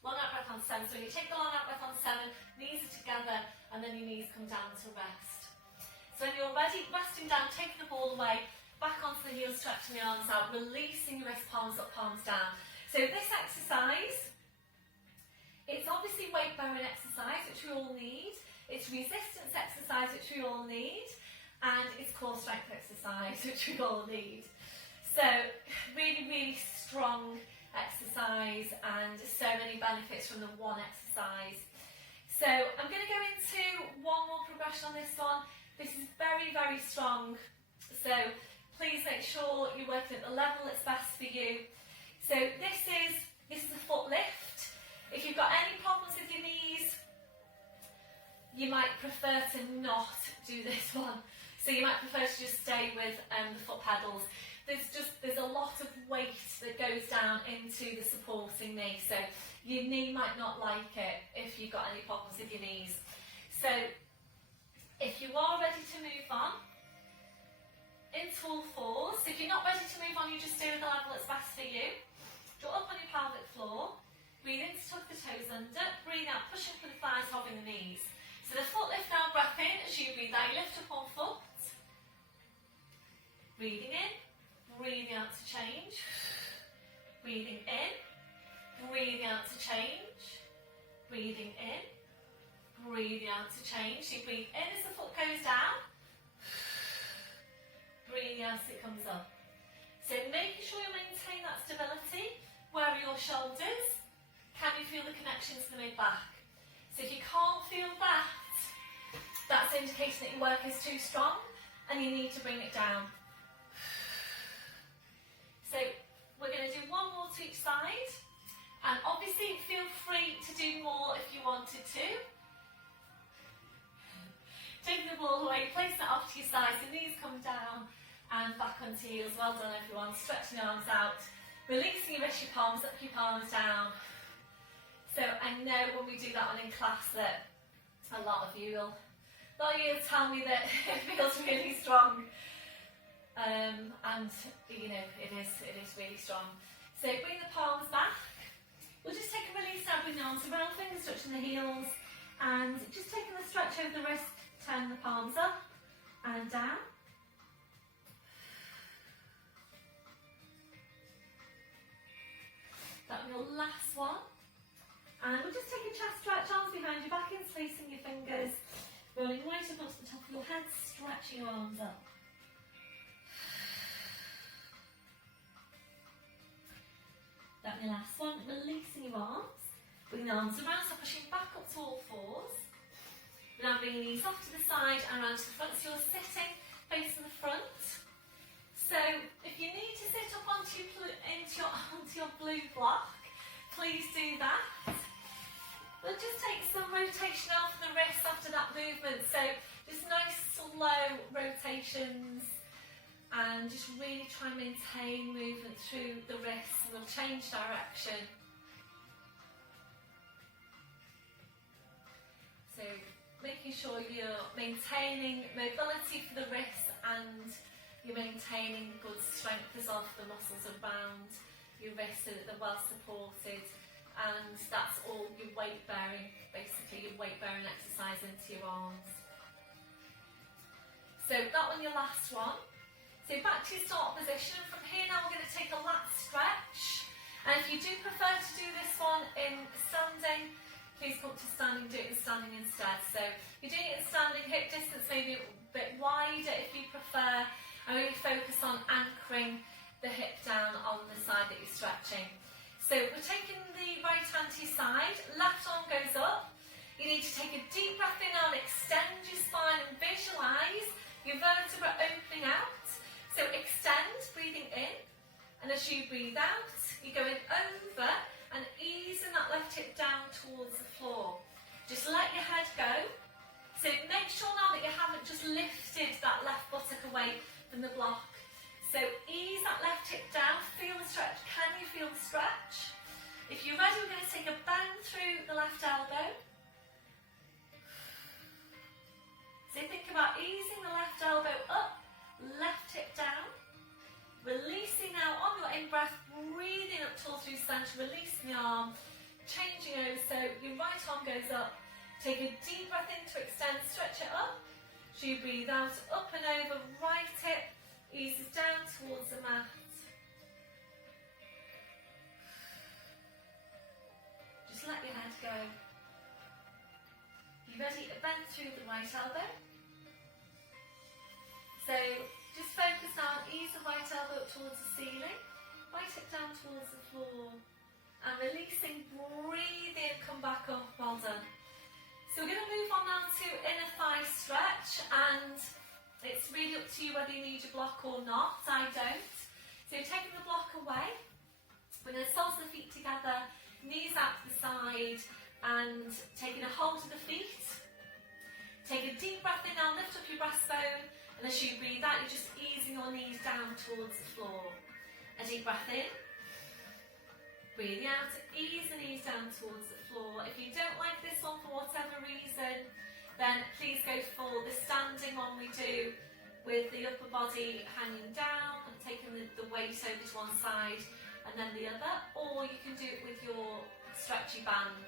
long out breath on 7. So when you take the long out breath on 7, knees are together, and then your knees come down to rest. So when you're ready, resting down, taking the ball away, back onto the heels, stretching the arms out, releasing your wrist, palms up, palms down. So this exercise, it's obviously weight-bearing exercise, which we all need. It's resistance exercise, which we all need. And it's core strength exercise, which we all need. So really, really strong exercise, and so many benefits from the one exercise. So I'm going to go into one more progression on this one. This is very, very strong. So please make sure you're working at the level that's best for you. So this is a foot lift. If you've got any problems with your knees, you might prefer to not do this one. So you might prefer to just stay with the foot pedals. There's a lot of weight that goes down into the supporting knee. So your knee might not like it if you've got any problems with your knees. So if you are ready to move on, into all fours. So if you're not ready to move on, you just stay with the level that's best for you. Draw up on your pelvic floor. Breathe in to tuck the toes under. Breathe out, pushing for the thighs, hovering the knees. So the foot lift now, breath in. As you breathe out, you lift up one foot. Breathing in, breathing out to change. Breathing in, breathing out to change. Breathing in, Breathing out to change. So you breathe in as the foot goes down. Breathing out as it comes up. So making sure you maintain that stability. Where are your shoulders? Can you feel the connection to the mid-back? So if you can't feel that, that's indicating that your work is too strong and you need to bring it down. So we're going to do one more to each side, and obviously feel free to do more if you wanted to. Taking the ball away, placing it off to your side, so knees come down and back onto heels. Well done everyone. Stretching the arms out, releasing your wrist, your palms up, your palms down. So I know when we do that one in class that a lot of you will tell me that it feels really strong. And you know, it is really strong. So bring the palms back. We'll just take a release now, bring the arms around, fingers touching the heels, and just taking the stretch over the wrist, turn the palms up and down. That'll be your last one. And we'll just take a chest stretch, arms behind your back, interlacing your fingers, rolling right up onto the top of your head, stretching your arms up. That'll be your last one. Releasing your arms, bring the arms around, so pushing back up to all fours. Now bringing these off to the side and around to the front, so you're sitting facing the front. So if you need to sit up onto your blue block, please do that. We'll just take some rotation off the wrist after that movement, so just nice slow rotations and just really try and maintain movement through the wrists, and we'll change direction. So making sure you're maintaining mobility for the wrists and you're maintaining good strength as well for the muscles around your wrists so that they're well supported, and that's all your weight bearing, basically your weight bearing exercise into your arms. So that one, your last one. So back to your start position. From here now we're going to take a lat stretch, and if you do prefer to do this one in standing, please come to standing, do it in standing instead. So you're doing it in standing, hip distance maybe a bit wider if you prefer, and really focus on anchoring the hip down on the side that you're stretching. So we're taking the right hand to your side, left arm goes up. You need to take a deep breath in now and extend your spine and visualise your vertebra opening out. So extend, breathing in, and as you breathe out, you're going over and easing that left hip down towards the floor. Just let your head go. So make sure now that you haven't just lifted that left buttock away from the block. So ease that left hip down, feel the stretch. Can you feel the stretch? If you're ready, we're going to take a bend through the left elbow. So think about easing the left elbow up, left hip down. Releasing now on your in-breath, breathing up tall through centre, releasing the arm, changing over, so your right arm goes up. Take a deep breath in to extend, stretch it up. So you breathe out, up and over, right hip eases down towards the mat. Just let your head go. You ready? Bend through the right elbow. So just focus now, ease the right elbow up towards the ceiling, right hip down towards the floor, and releasing, breathe in, come back up, well done. So we're going to move on now to inner thigh stretch, and it's really up to you whether you need your block or not. I don't. So taking the block away, we're going to soles the feet together, knees out to the side, and taking a hold of the feet. Take a deep breath in now, lift up your breastbone, and as you breathe out, you're just easing your knees down towards the floor. A deep breath in, breathing out, ease the knees down towards the floor. If you don't like this one for whatever reason, then please go for the standing one we do with the upper body hanging down and taking the weight over to one side and then the other, or you can do it with your stretchy band.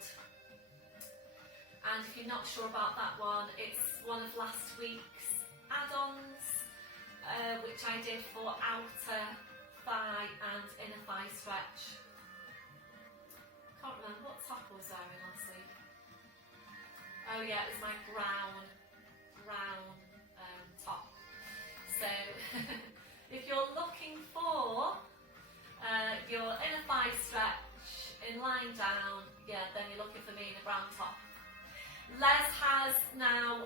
And if you're not sure about that one, it's one of last week's add-ons, which I did for outer thigh and inner thigh stretch. Can't remember what top was there in last week. Oh Oh yeah, it was my brown top. So if you're looking for your inner thigh stretch in lying down, yeah, then you're looking for me in a brown top. Les has now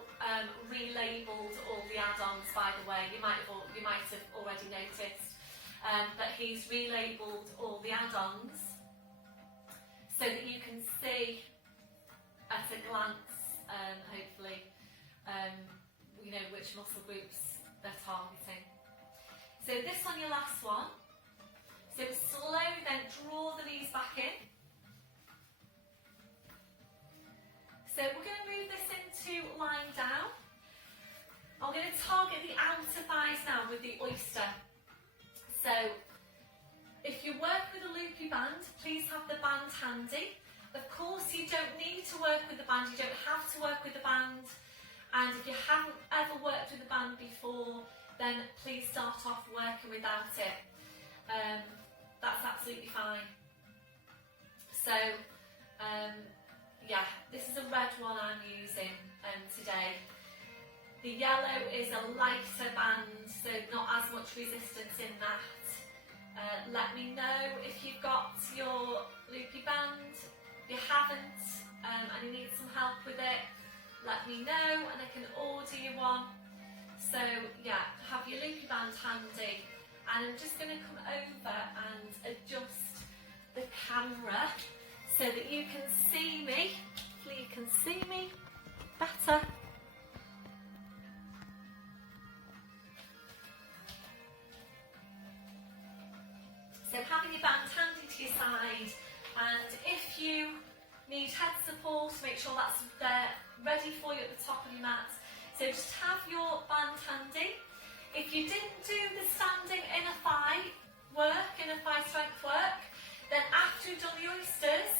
relabeled all the add-ons, by the way. You might have already noticed, but he's relabeled all the add-ons so that you can see at a glance, hopefully, you know which muscle groups they're targeting. So this one, your last one. So slowly then draw the knees back in. So we're going to move this into lying down. I'm going to target the outer thighs now with the oyster. So if you work with a loopy band, please have the band handy. Of course, you don't need to work with the band, you don't have to work with the band. And if you haven't ever worked with the band before, then please start off working without it. That's absolutely fine. So, yeah, this is a red one I'm using today. The yellow is a lighter band, so not as much resistance in that. Let me know if you've got your loopy band. If you haven't and you need some help with it, let me know and I can order you one. So yeah, have your loopy band handy, and I'm just going to come over and adjust the camera so that you can see me. Hopefully you can see me better. So having your band handy to your side, and if you need head support, make sure that's there ready for you at the top of your mat. So just have your band handy. If you didn't do the standing inner thigh work, inner thigh strength work, then after you've done the oysters,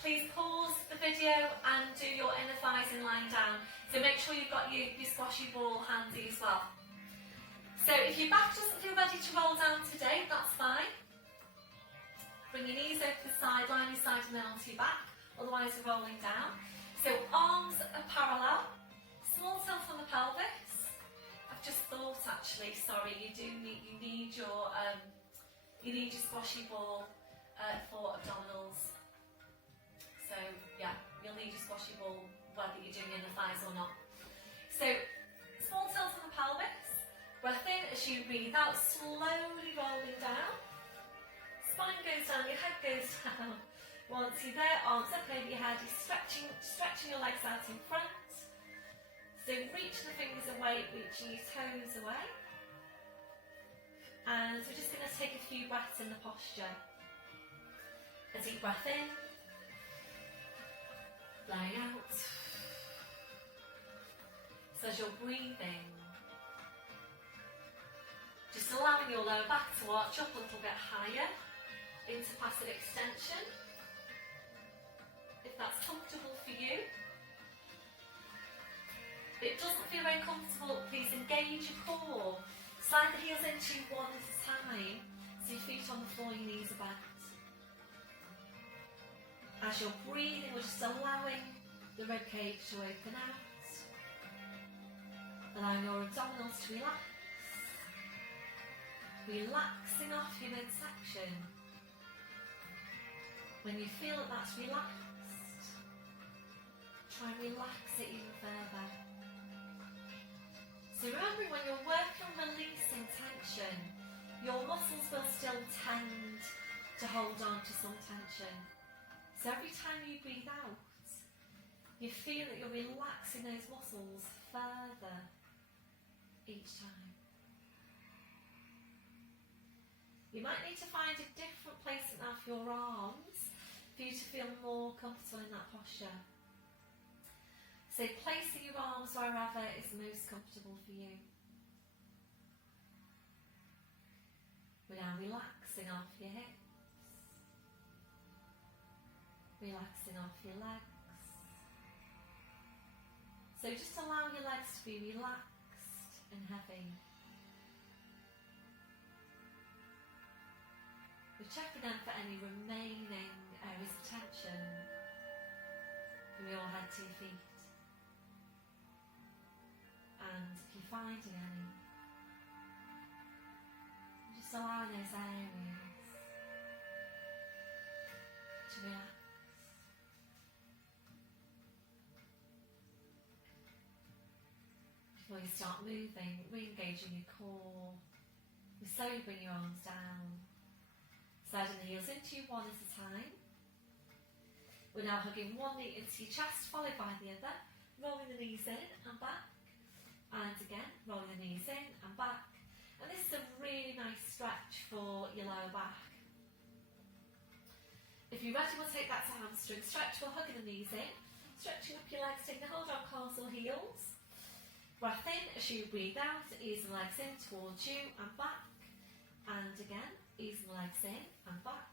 please pause the video and do your inner thighs in lying down. So make sure you've got your squashy ball handy as well. So if your back doesn't feel ready to roll down today, that's fine. Bring your knees over to the side, line your side and then onto your back, otherwise you're rolling down. So arms are parallel, small tilt on the pelvis. I've just thought actually, sorry, you need your squashy ball for abdominals. So yeah, you'll need your squashy ball whether you're doing inner thighs or not. So small tilt on the pelvis, breath in as you breathe out, slowly rolling down. Spine goes down, your head goes down. Once you're there, arms up over your head, you're stretching your legs out in front. So reach the fingers away, reaching your toes away. And we're just going to take a few breaths in the posture. A deep breath in, blowing out. So as you're breathing, just allowing your lower back to arch up a little bit higher into passive extension, if that's comfortable for you. If it doesn't feel very comfortable, please engage your core. Slide the heels into you one at a time, so your feet on the floor, your knees are bent. As you're breathing, we're just allowing the ribcage to open out, allowing your abdominals to relax, relaxing off your midsection. When you feel that that's relaxed, try and relax it even further. So remembering, when you're working on releasing tension, your muscles will still tend to hold on to some tension. So every time you breathe out, you feel that you're relaxing those muscles further each time. You might need to find a different placement now for your arms for you to feel more comfortable in that posture. So placing your arms wherever is most comfortable for you. We're now relaxing off your hips, relaxing off your legs. So just allow your legs to be relaxed and heavy. We're checking in for any remaining areas of tension from your head to your feet. And if you're finding any, just allowing those areas to relax. Before you start moving, re-engaging your core. You slowly bring your arms down, sliding the heels into you one at a time. We're now hugging one knee into your chest, followed by the other, rolling the knees in and back, and again, rolling the knees in and back. And this is a really nice stretch for your lower back. If you're ready, we'll take that to hamstring stretch. We're hugging the knees in, stretching up your legs, taking a hold on calves or heels. Breath in as you breathe out, ease the legs in towards you and back. And again, ease the legs in and back.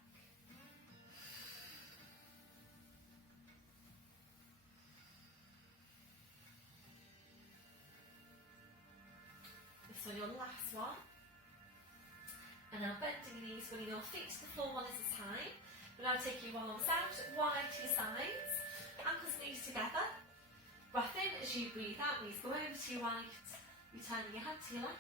This one, your last one. And now bending your knees, bringing your feet to the floor one at a time. We're now taking your arms out, wide to your sides, ankles and knees together. Breath in as you breathe out, knees go over to your right, you're turning your head to your left.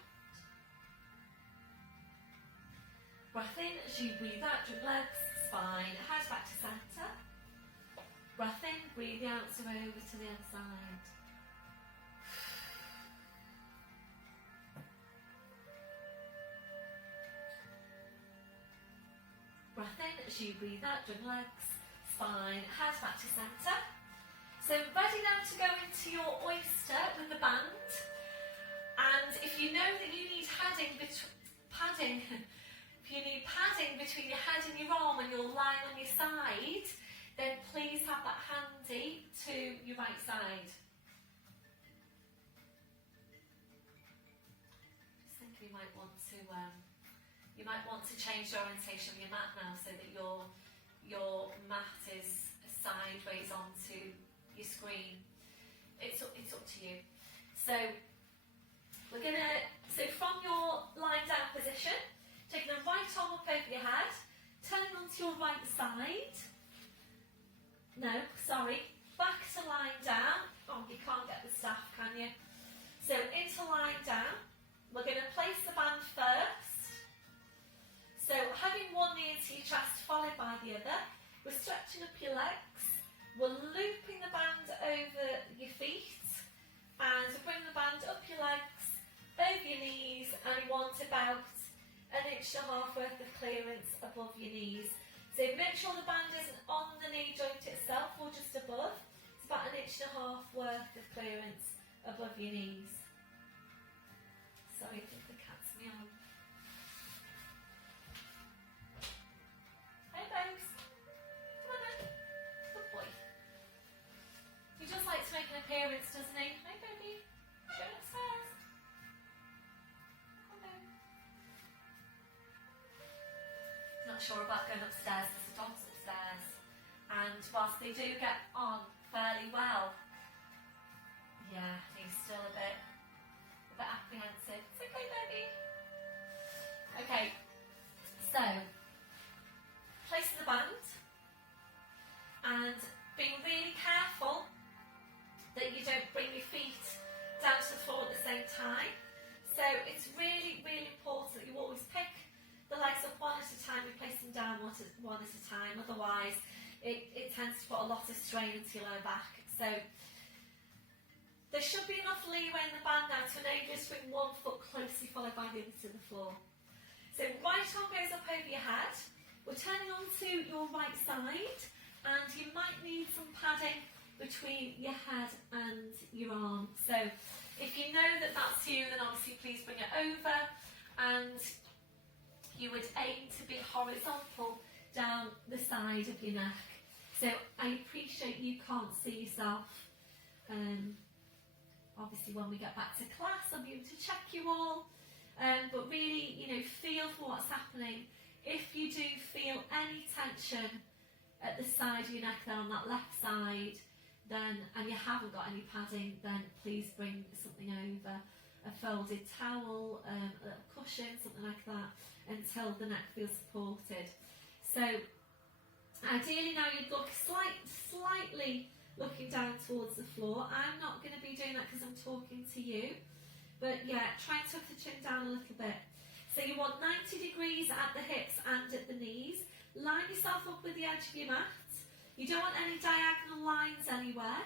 Breath in as you breathe out, your legs, spine, head back to centre. Breath in, breathe out, so over to the other side. Breath in as you breathe out, your legs, spine, head back to centre. So ready now to go into your oyster with the band. And if you know that you need padding between your head and your arm when you're lying on your side, then please have that handy to your right side. Just thinking you might want to change the orientation of your mat now so that your mat is sideways onto your screen. It's up to you. So from your lying down position, taking the right arm up over your head, turning onto your right side. Back to lying down. Oh, you can't get the staff, can you? So into lying down. We're going to place the band first. So having one knee into your chest, followed by the other. We're stretching up your legs. We're looping the band over your feet. And we're bringing the band up your legs, over your knees, and we want about 1.5 inches worth of clearance above your knees. So make sure the band isn't on the knee joint itself or just above. It's about 1.5 inches worth of clearance above your knees. Sorry, I think the cat's meowing. Hey babes, come on then. Good boy. He just likes to make an appearance, doesn't he? Hey baby, go upstairs. Come on. Not sure about going upstairs because the dog's upstairs, and whilst they do get on fairly well, yeah, he's still a bit apprehensive. It's okay, baby. Okay, so placing the band and being really careful that you don't bring your feet down to the floor at the same time. So it's really, really important that you always pick the legs up one at a time, we place them down one at a time, otherwise it tends to put a lot of strain into your lower back. So there should be enough leeway in the band now to enable you to bring one foot closely followed by the other to the floor. So right arm goes up over your head, we're turning onto your right side, and you might need some padding between your head and your arm. So if you know that that's you, then obviously please bring it over, and you would aim to be horizontal down the side of your neck. So I appreciate you can't see yourself. Obviously when we get back to class I'll be able to check you all, but really, feel for what's happening. If you do feel any tension at the side of your neck there on that left side, then, and you haven't got any padding, then please bring something over, a folded towel, a little cushion, something like that, until the neck feels supported. So ideally now you'd look slightly looking down towards the floor. I'm not going to be doing that because I'm talking to you. But yeah, try and tuck the chin down a little bit. So you want 90 degrees at the hips and at the knees. Line yourself up with the edge of your mat. You don't want any diagonal lines anywhere.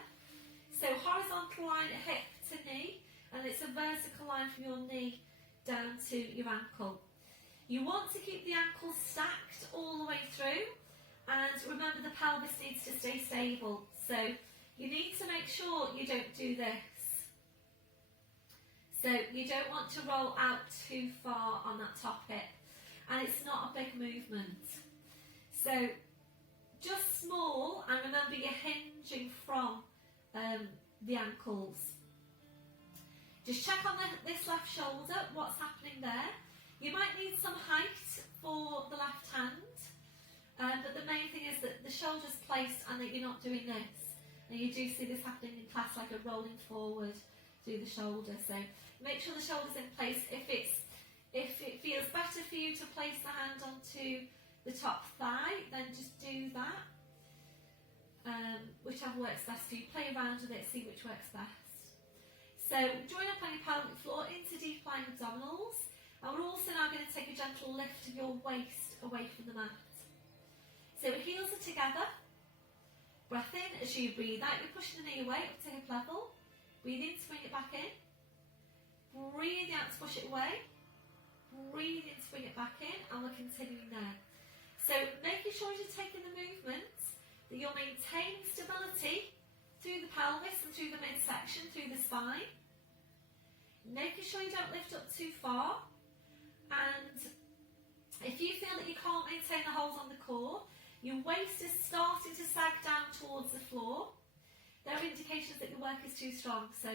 So horizontal line at hip to knee, and it's a vertical line from your knee down to your ankle. You want to keep the ankles stacked all the way through, and remember the pelvis needs to stay stable. So you need to make sure you don't do this. So you don't want to roll out too far on that top hip, and it's not a big movement. So just small, and remember you're hinging from the ankles. Just check on this left shoulder, what's happening there. You might need some height for the left hand, but the main thing is that the shoulder's placed and that you're not doing this. And you do see this happening in class, like a rolling forward through the shoulder. So make sure the shoulder's in place. If it feels better for you to place the hand onto the top thigh, then just do that. Whichever works best for you. Play around with it, see which works best. So join up on your pelvic floor into deep lying abdominals. And we're also now going to take a gentle lift of your waist away from the mat. So heels are together. Breath in as you breathe out. You're pushing the knee away up to hip level. Breathe in to bring it back in. Breathe out to push it away. Breathe in to bring it back in. And we're continuing there. So making sure you're taking the movement, that you're maintaining stability through the pelvis and through the midsection, through the spine. Making sure you don't lift up too far. And if you feel that you can't maintain the hold on the core, your waist is starting to sag down towards the floor, there are indications that your work is too strong. So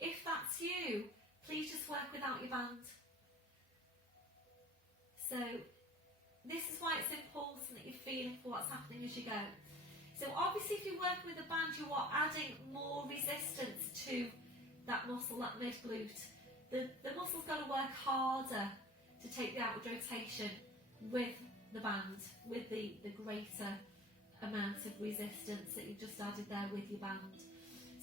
if that's you, please just work without your band. So this is why it's important that you're feeling for what's happening as you go. So obviously if you're working with a band, you are adding more resistance to that muscle, that mid glute. The muscle's got to work harder to take the outward rotation with the band, with the greater amount of resistance that you've just added there with your band.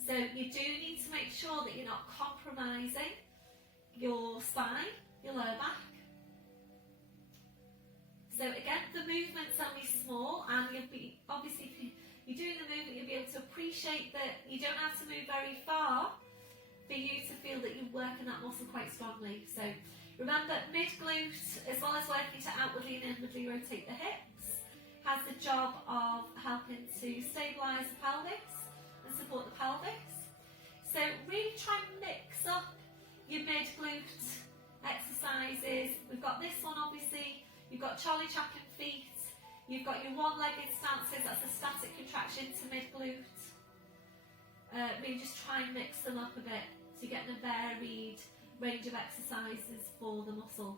So you do need to make sure that you're not compromising your spine, your lower back. So again, the movement's only small, and you'll be, obviously if you're doing the movement, you'll be able to appreciate that you don't have to move very far for you to feel that you're working that muscle quite strongly. So remember, mid glute, as well as working to outwardly and inwardly rotate the hips, has the job of helping to stabilise the pelvis and support the pelvis. So really try and mix up your mid glute exercises. We've got this one obviously, you've got Charlie Chaplin feet, you've got your one-legged stances, that's a static contraction to mid glute. Really just try and mix them up a bit so you're getting a varied range of exercises for the muscle.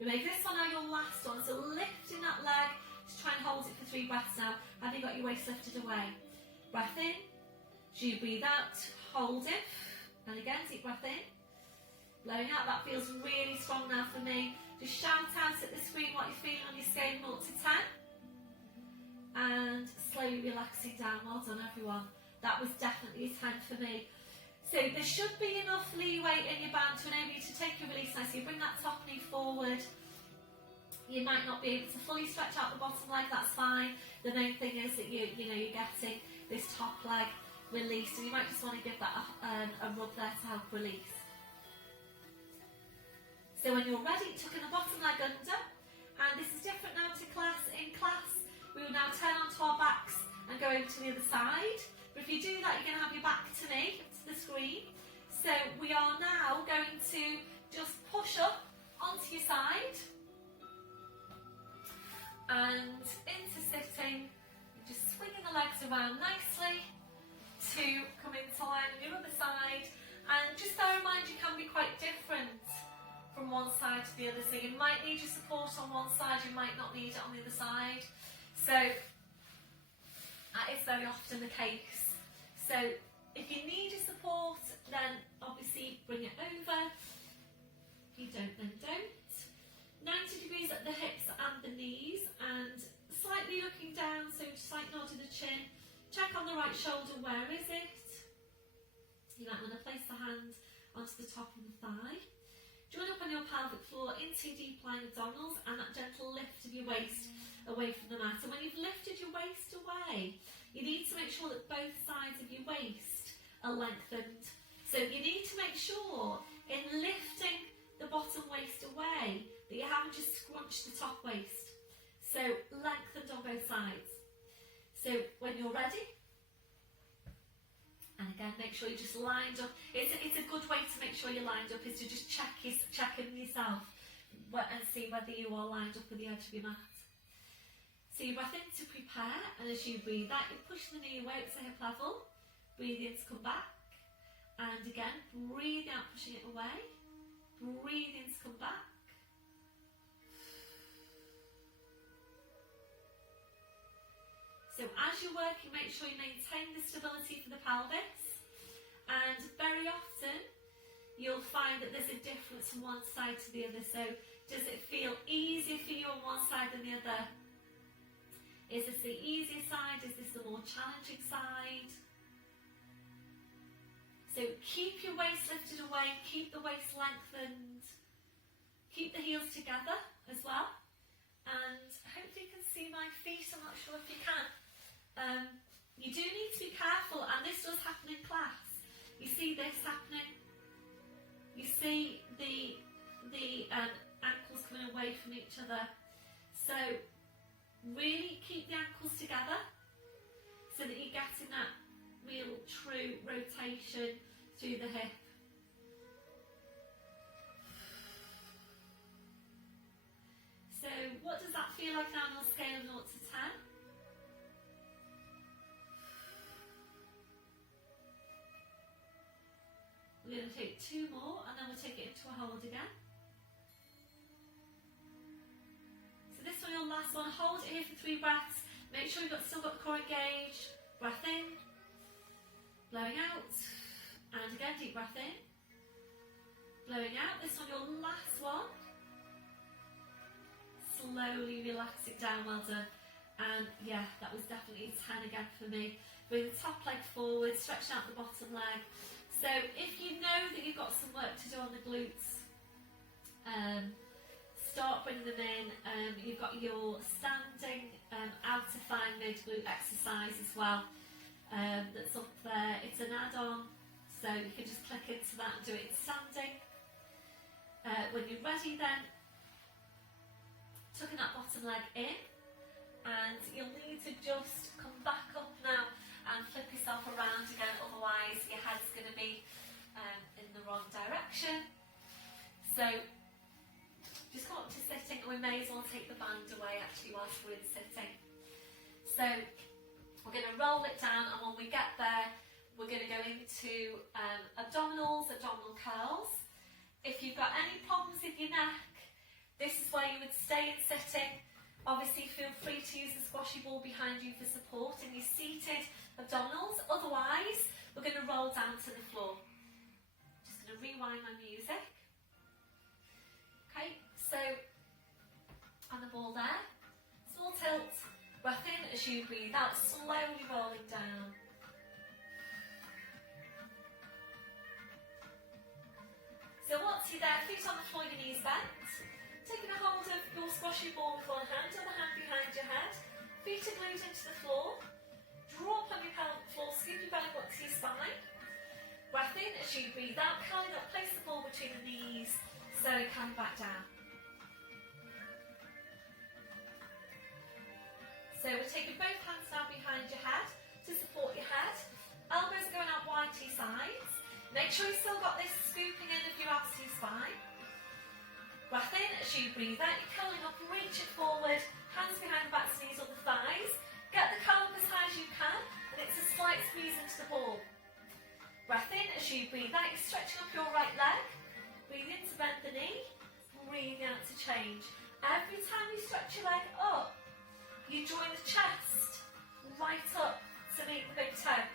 We make this one now your last one, so lifting that leg, just try and hold it for 3 breaths now. Have you got your waist lifted away? Breath in, as you breathe out, hold it, and again, deep breath in. Blowing out, that feels really strong now for me. Just shout out at the screen what you're feeling on your scale 0 to 10. And slowly relaxing down. Well done everyone. That was definitely a 10 for me. So there should be enough leeway in your band to enable you to take your release now. So you bring that top knee forward. You might not be able to fully stretch out the bottom leg, that's fine. The main thing is that you're getting this top leg released, and you might just want to give that a rub there to help release. So when you're ready, tucking the bottom leg under, and this is different now to class. In class, we will now turn onto our backs and go over to the other side. But if you do that, you're going to have your back to me, to the screen. So we are now going to just push up onto your side and into sitting, just swinging the legs around nicely to come into line on your other side. And just bear in mind, you can be quite different from one side to the other, so you might need your support on one side, you might not need it on the other side. So that is very often the case. So if you need your support, then obviously bring it over. If you don't, then don't. 90 degrees at the hips and the knees, and slightly looking down, so just like nod to the chin. Check on the right shoulder, where is it? You might want to place the hand onto the top of the thigh. Join up on your pelvic floor into deep lying abdominals and that gentle lift of your waist away from the mat. And when you've lifted your waist away, you need to make sure that both sides of your waist are lengthened. So you need to make sure in lifting the bottom waist away that you haven't just scrunched the top waist. So lengthened on both sides. So when you're ready, and again, make sure you're just lined up. It's a good way to make sure you're lined up is to just check in yourself and see whether you are lined up with the edge of your mat. So you breath in to prepare, and as you breathe out, you push the knee away to hip level. Breathe in to come back, and again, breathe out, pushing it away. Breathe in to come back. So as you're working, make sure you maintain the stability for the pelvis, and very often you'll find that there's a difference from one side to the other. So does it feel easier for you on one side than the other? Is this the easier side? Is this the more challenging side? So keep your waist lifted away, keep the waist lengthened, keep the heels together as well, and hopefully you can see my feet. I'm not sure if you can. You do need to be careful, and this does happen in class. You see this happening. You see the ankles coming away from each other. So really keep the ankles together so that you're getting that real true rotation through the hip. So what does that feel like now on a scale of 0 to 10? We're going to take 2 more, and then we'll take it into a hold again. So this one, your last one. Hold it here for 3 breaths. Make sure you've still got the core engaged. Breath in, blowing out, and again, deep breath in, blowing out. This one, your last one. Slowly relax it down, well done. And yeah, that was definitely a 10 again for me. Bring the top leg forward, stretch out the bottom leg. So if you know that you've got some work to do on the glutes, start bringing them in. You've got your standing outer thigh mid glute exercise as well, that's up there. It's an add-on, so you can just click into that and do it standing. When you're ready then, tucking that bottom leg in, and you'll need to just come back up now and flip yourself around again, otherwise your head's going to be in the wrong direction. So just come up to sitting, and we may as well take the band away actually whilst we're in sitting. So we're going to roll it down, and when we get there we're going to go into abdominals, abdominal curls. If you've got any problems with your neck, this is where you would stay in sitting. Obviously feel free to use the squashy ball behind you for support in your seated abdominals. Otherwise, we're going to roll down to the floor. Just going to rewind my music. Okay, so on the ball there, small tilt, breath in as you breathe out, slowly rolling down. So once you're there, feet on the floor, your knees bent. Taking a hold of your squashy ball with one hand, other hand behind your head. Feet are glued into the floor. Draw up on your pelvic floor, scoop your belly button to your spine. Breath in as you breathe out, carry that, place the ball between the knees, slowly come back down. So we're taking both hands now behind your head to support your head. Elbows going out wide to your sides. Make sure you've still got this scooping in of your abs to your spine. Breath in as you breathe out, you're curling up, reach it forward, hands behind the back, knees or the thighs. Get the curl up as high as you can, and it's a slight squeeze into the ball. Breath in as you breathe out, you're stretching up your right leg. Breathe in to bend the knee, breathe out to change. Every time you stretch your leg up, you join the chest right up to meet the big toe.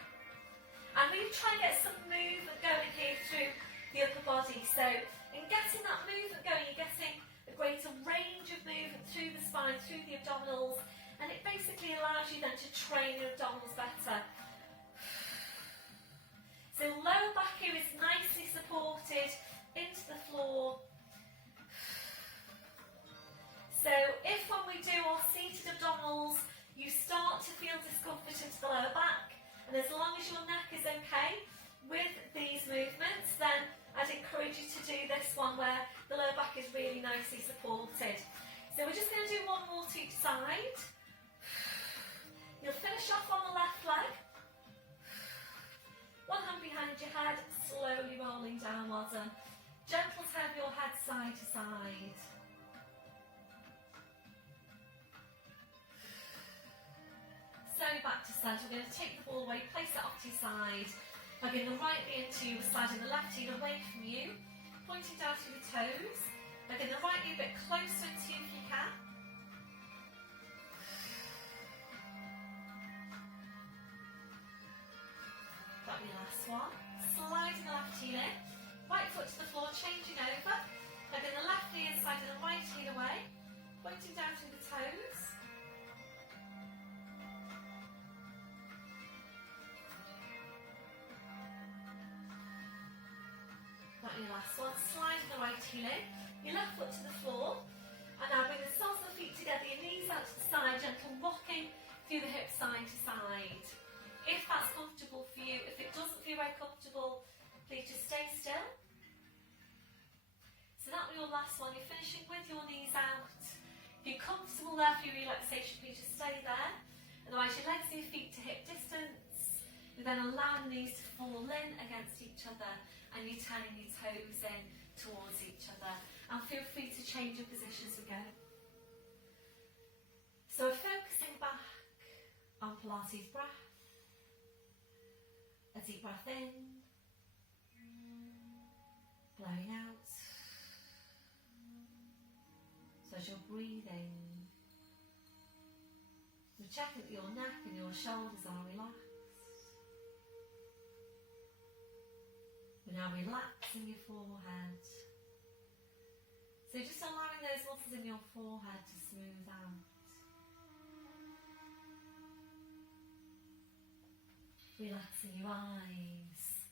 And really try and get some movement going here through the upper body. So in getting that movement going, you're getting a greater range of movement through the spine, through the abdominals, and it basically allows you then to train your abdominals better. So lower back here is nicely supported So if when we do our seated abdominals, you start to feel discomfort into the lower back, and as long as your neck is okay with these movements, then I'd encourage you to do this one where the lower back is really nicely supported. So we're just going to do one more to each side. You'll finish off on the left leg. One hand behind your head, slowly rolling down, well done. Gentle turn your head side to side. Slowly back to centre. We're going to take the ball away, place it off to your side. Hugging the right knee into your side and the left heel away from you. Pointing down to the toes. Hugging the right knee a bit closer to you if you can. That'll be the last one. Sliding the left heel in. Right foot to the floor, changing over. Hugging the left knee inside and the right heel away. Pointing down to the toes. Your last one, sliding the right heel in, your left foot to the floor, and now bring the soles of the feet together, your knees out to the side, gentle rocking through the hips side to side. If that's comfortable for you, if it doesn't feel very comfortable, please just stay still. So that was your last one, you're finishing with your knees out. If you're comfortable there for your relaxation, please just stay there. Otherwise your legs and your feet to hip distance. You then allow the knees to fall in against each other, and you're turning your toes in towards each other. And feel free to change your position as we go. So we're focusing back on Pilates breath. A deep breath in, blowing out. So as you're breathing, you're checking that your neck and your shoulders are relaxed. We're now relaxing your forehead. So just allowing those muscles in your forehead to smooth out. Relaxing your eyes.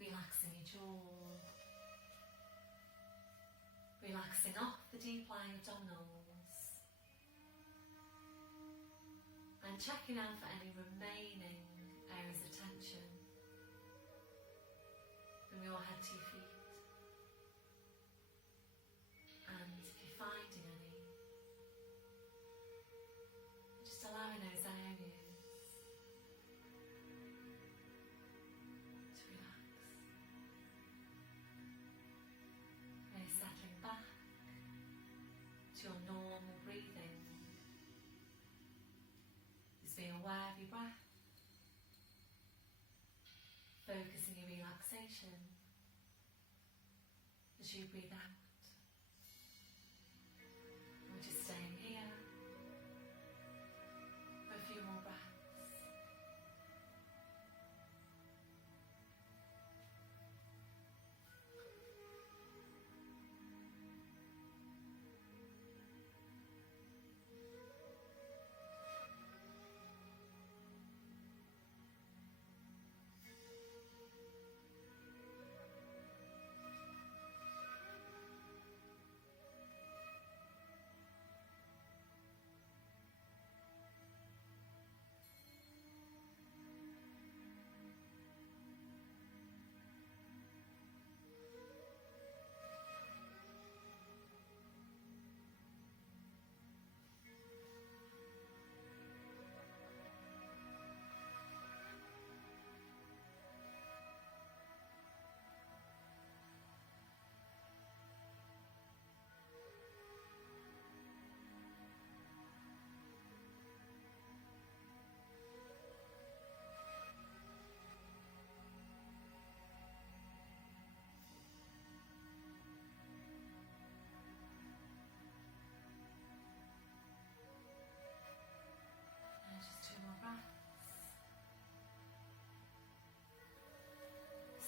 Relaxing your jaw. Relaxing off the deep lying abdominals. And checking out for any remaining areas of tension. From your head to your feet, and if you're finding any, just allowing those areas to relax. Really settling back to your normal breathing, just being aware of your breath. Focusing your relaxation as you breathe out. And we're just staying here for a few more breaths.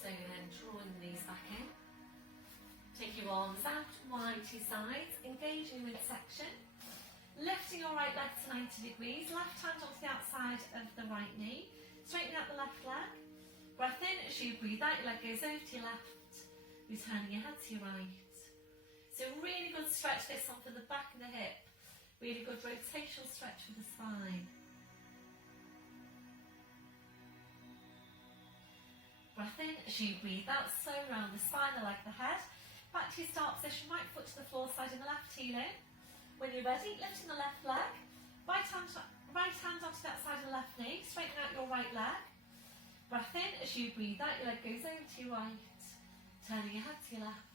So then drawing the knees back in. Take your arms out wide to your sides, engaging midsection. Lifting your right leg to 90 degrees, left hand onto the outside of the right knee. Straightening out the left leg. Breath in as you breathe out, your leg goes over to your left. Returning your head to your right. So So really good stretch this one for the back and the hip. Really good rotational stretch for the spine. Breath in as you breathe out, slow round the spine, the leg, the head. Back to your start position, right foot to the floor, side and the left heel in. When you're ready, lifting the left leg. Right hand onto that side of the left knee, straighten out your right leg. Breath in as you breathe out, your leg goes over to your right, turning your head to your left.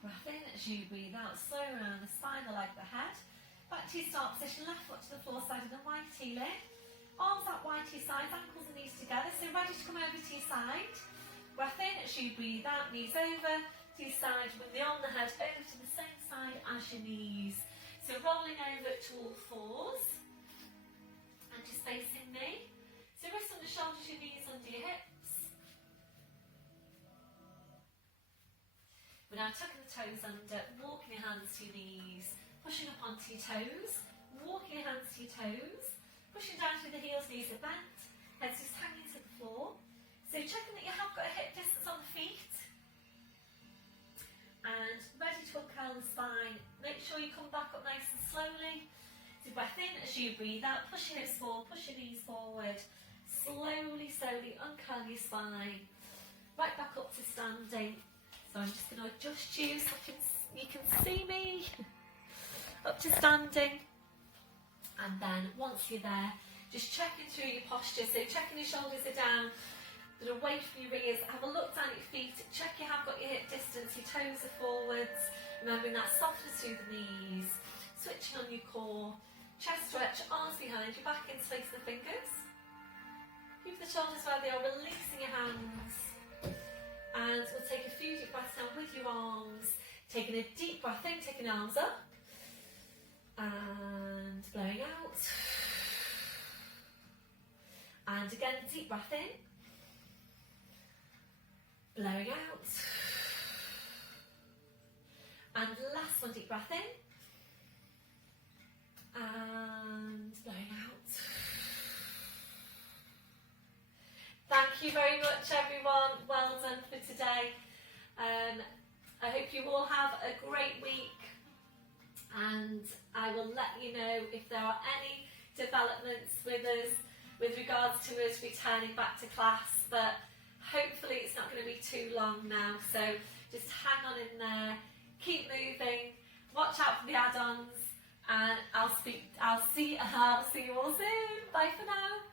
Breath in as you breathe out, slow around the spine, the leg, the head. Back to your start position, left foot to the floor, side and the right heel in. Arms out wide to your sides, ankles and knees together, so ready to come over to your side. Breath in as you breathe out, knees over to your side, with the arm and the head over to the same side as your knees. So rolling over to all fours, and just facing me. So wrists under shoulders, your knees under your hips. We're now tucking the toes under, walking your hands to your knees, pushing up onto your toes, walking your hands to your toes, pushing down through the heels, knees are bent, heads just hanging to the floor. So checking that you have got a hip distance on the feet. And ready to uncurl the spine. Make sure you come back up nice and slowly. So breath in as you breathe out, push your hips forward, push your knees forward. Slowly, slowly uncurl your spine. Right back up to standing. So I'm just going to adjust you so you can see me. Up to standing. And then once you're there, just checking through your posture. So checking your shoulders are down, they're away from your ears. Have a look down at your feet. Check you have got your hip distance, your toes are forwards. Remembering that softness through the knees. Switching on your core. Chest stretch, arms behind you, back in space the fingers. Keep the shoulders where they are, releasing your hands. And we'll take a few deep breaths down with your arms. Taking a deep breath in, taking the arms up. And blowing out. And again, deep breath in. Blowing out. And last one, deep breath in. And blowing out. Thank you very much, everyone. Well done for today. I hope you all have a great week, and I will let you know if there are any developments with us with regards to us returning back to class, but hopefully it's not going to be too long now, so just hang on in there, keep moving, watch out for the add-ons, and I'll see you all soon. Bye for now.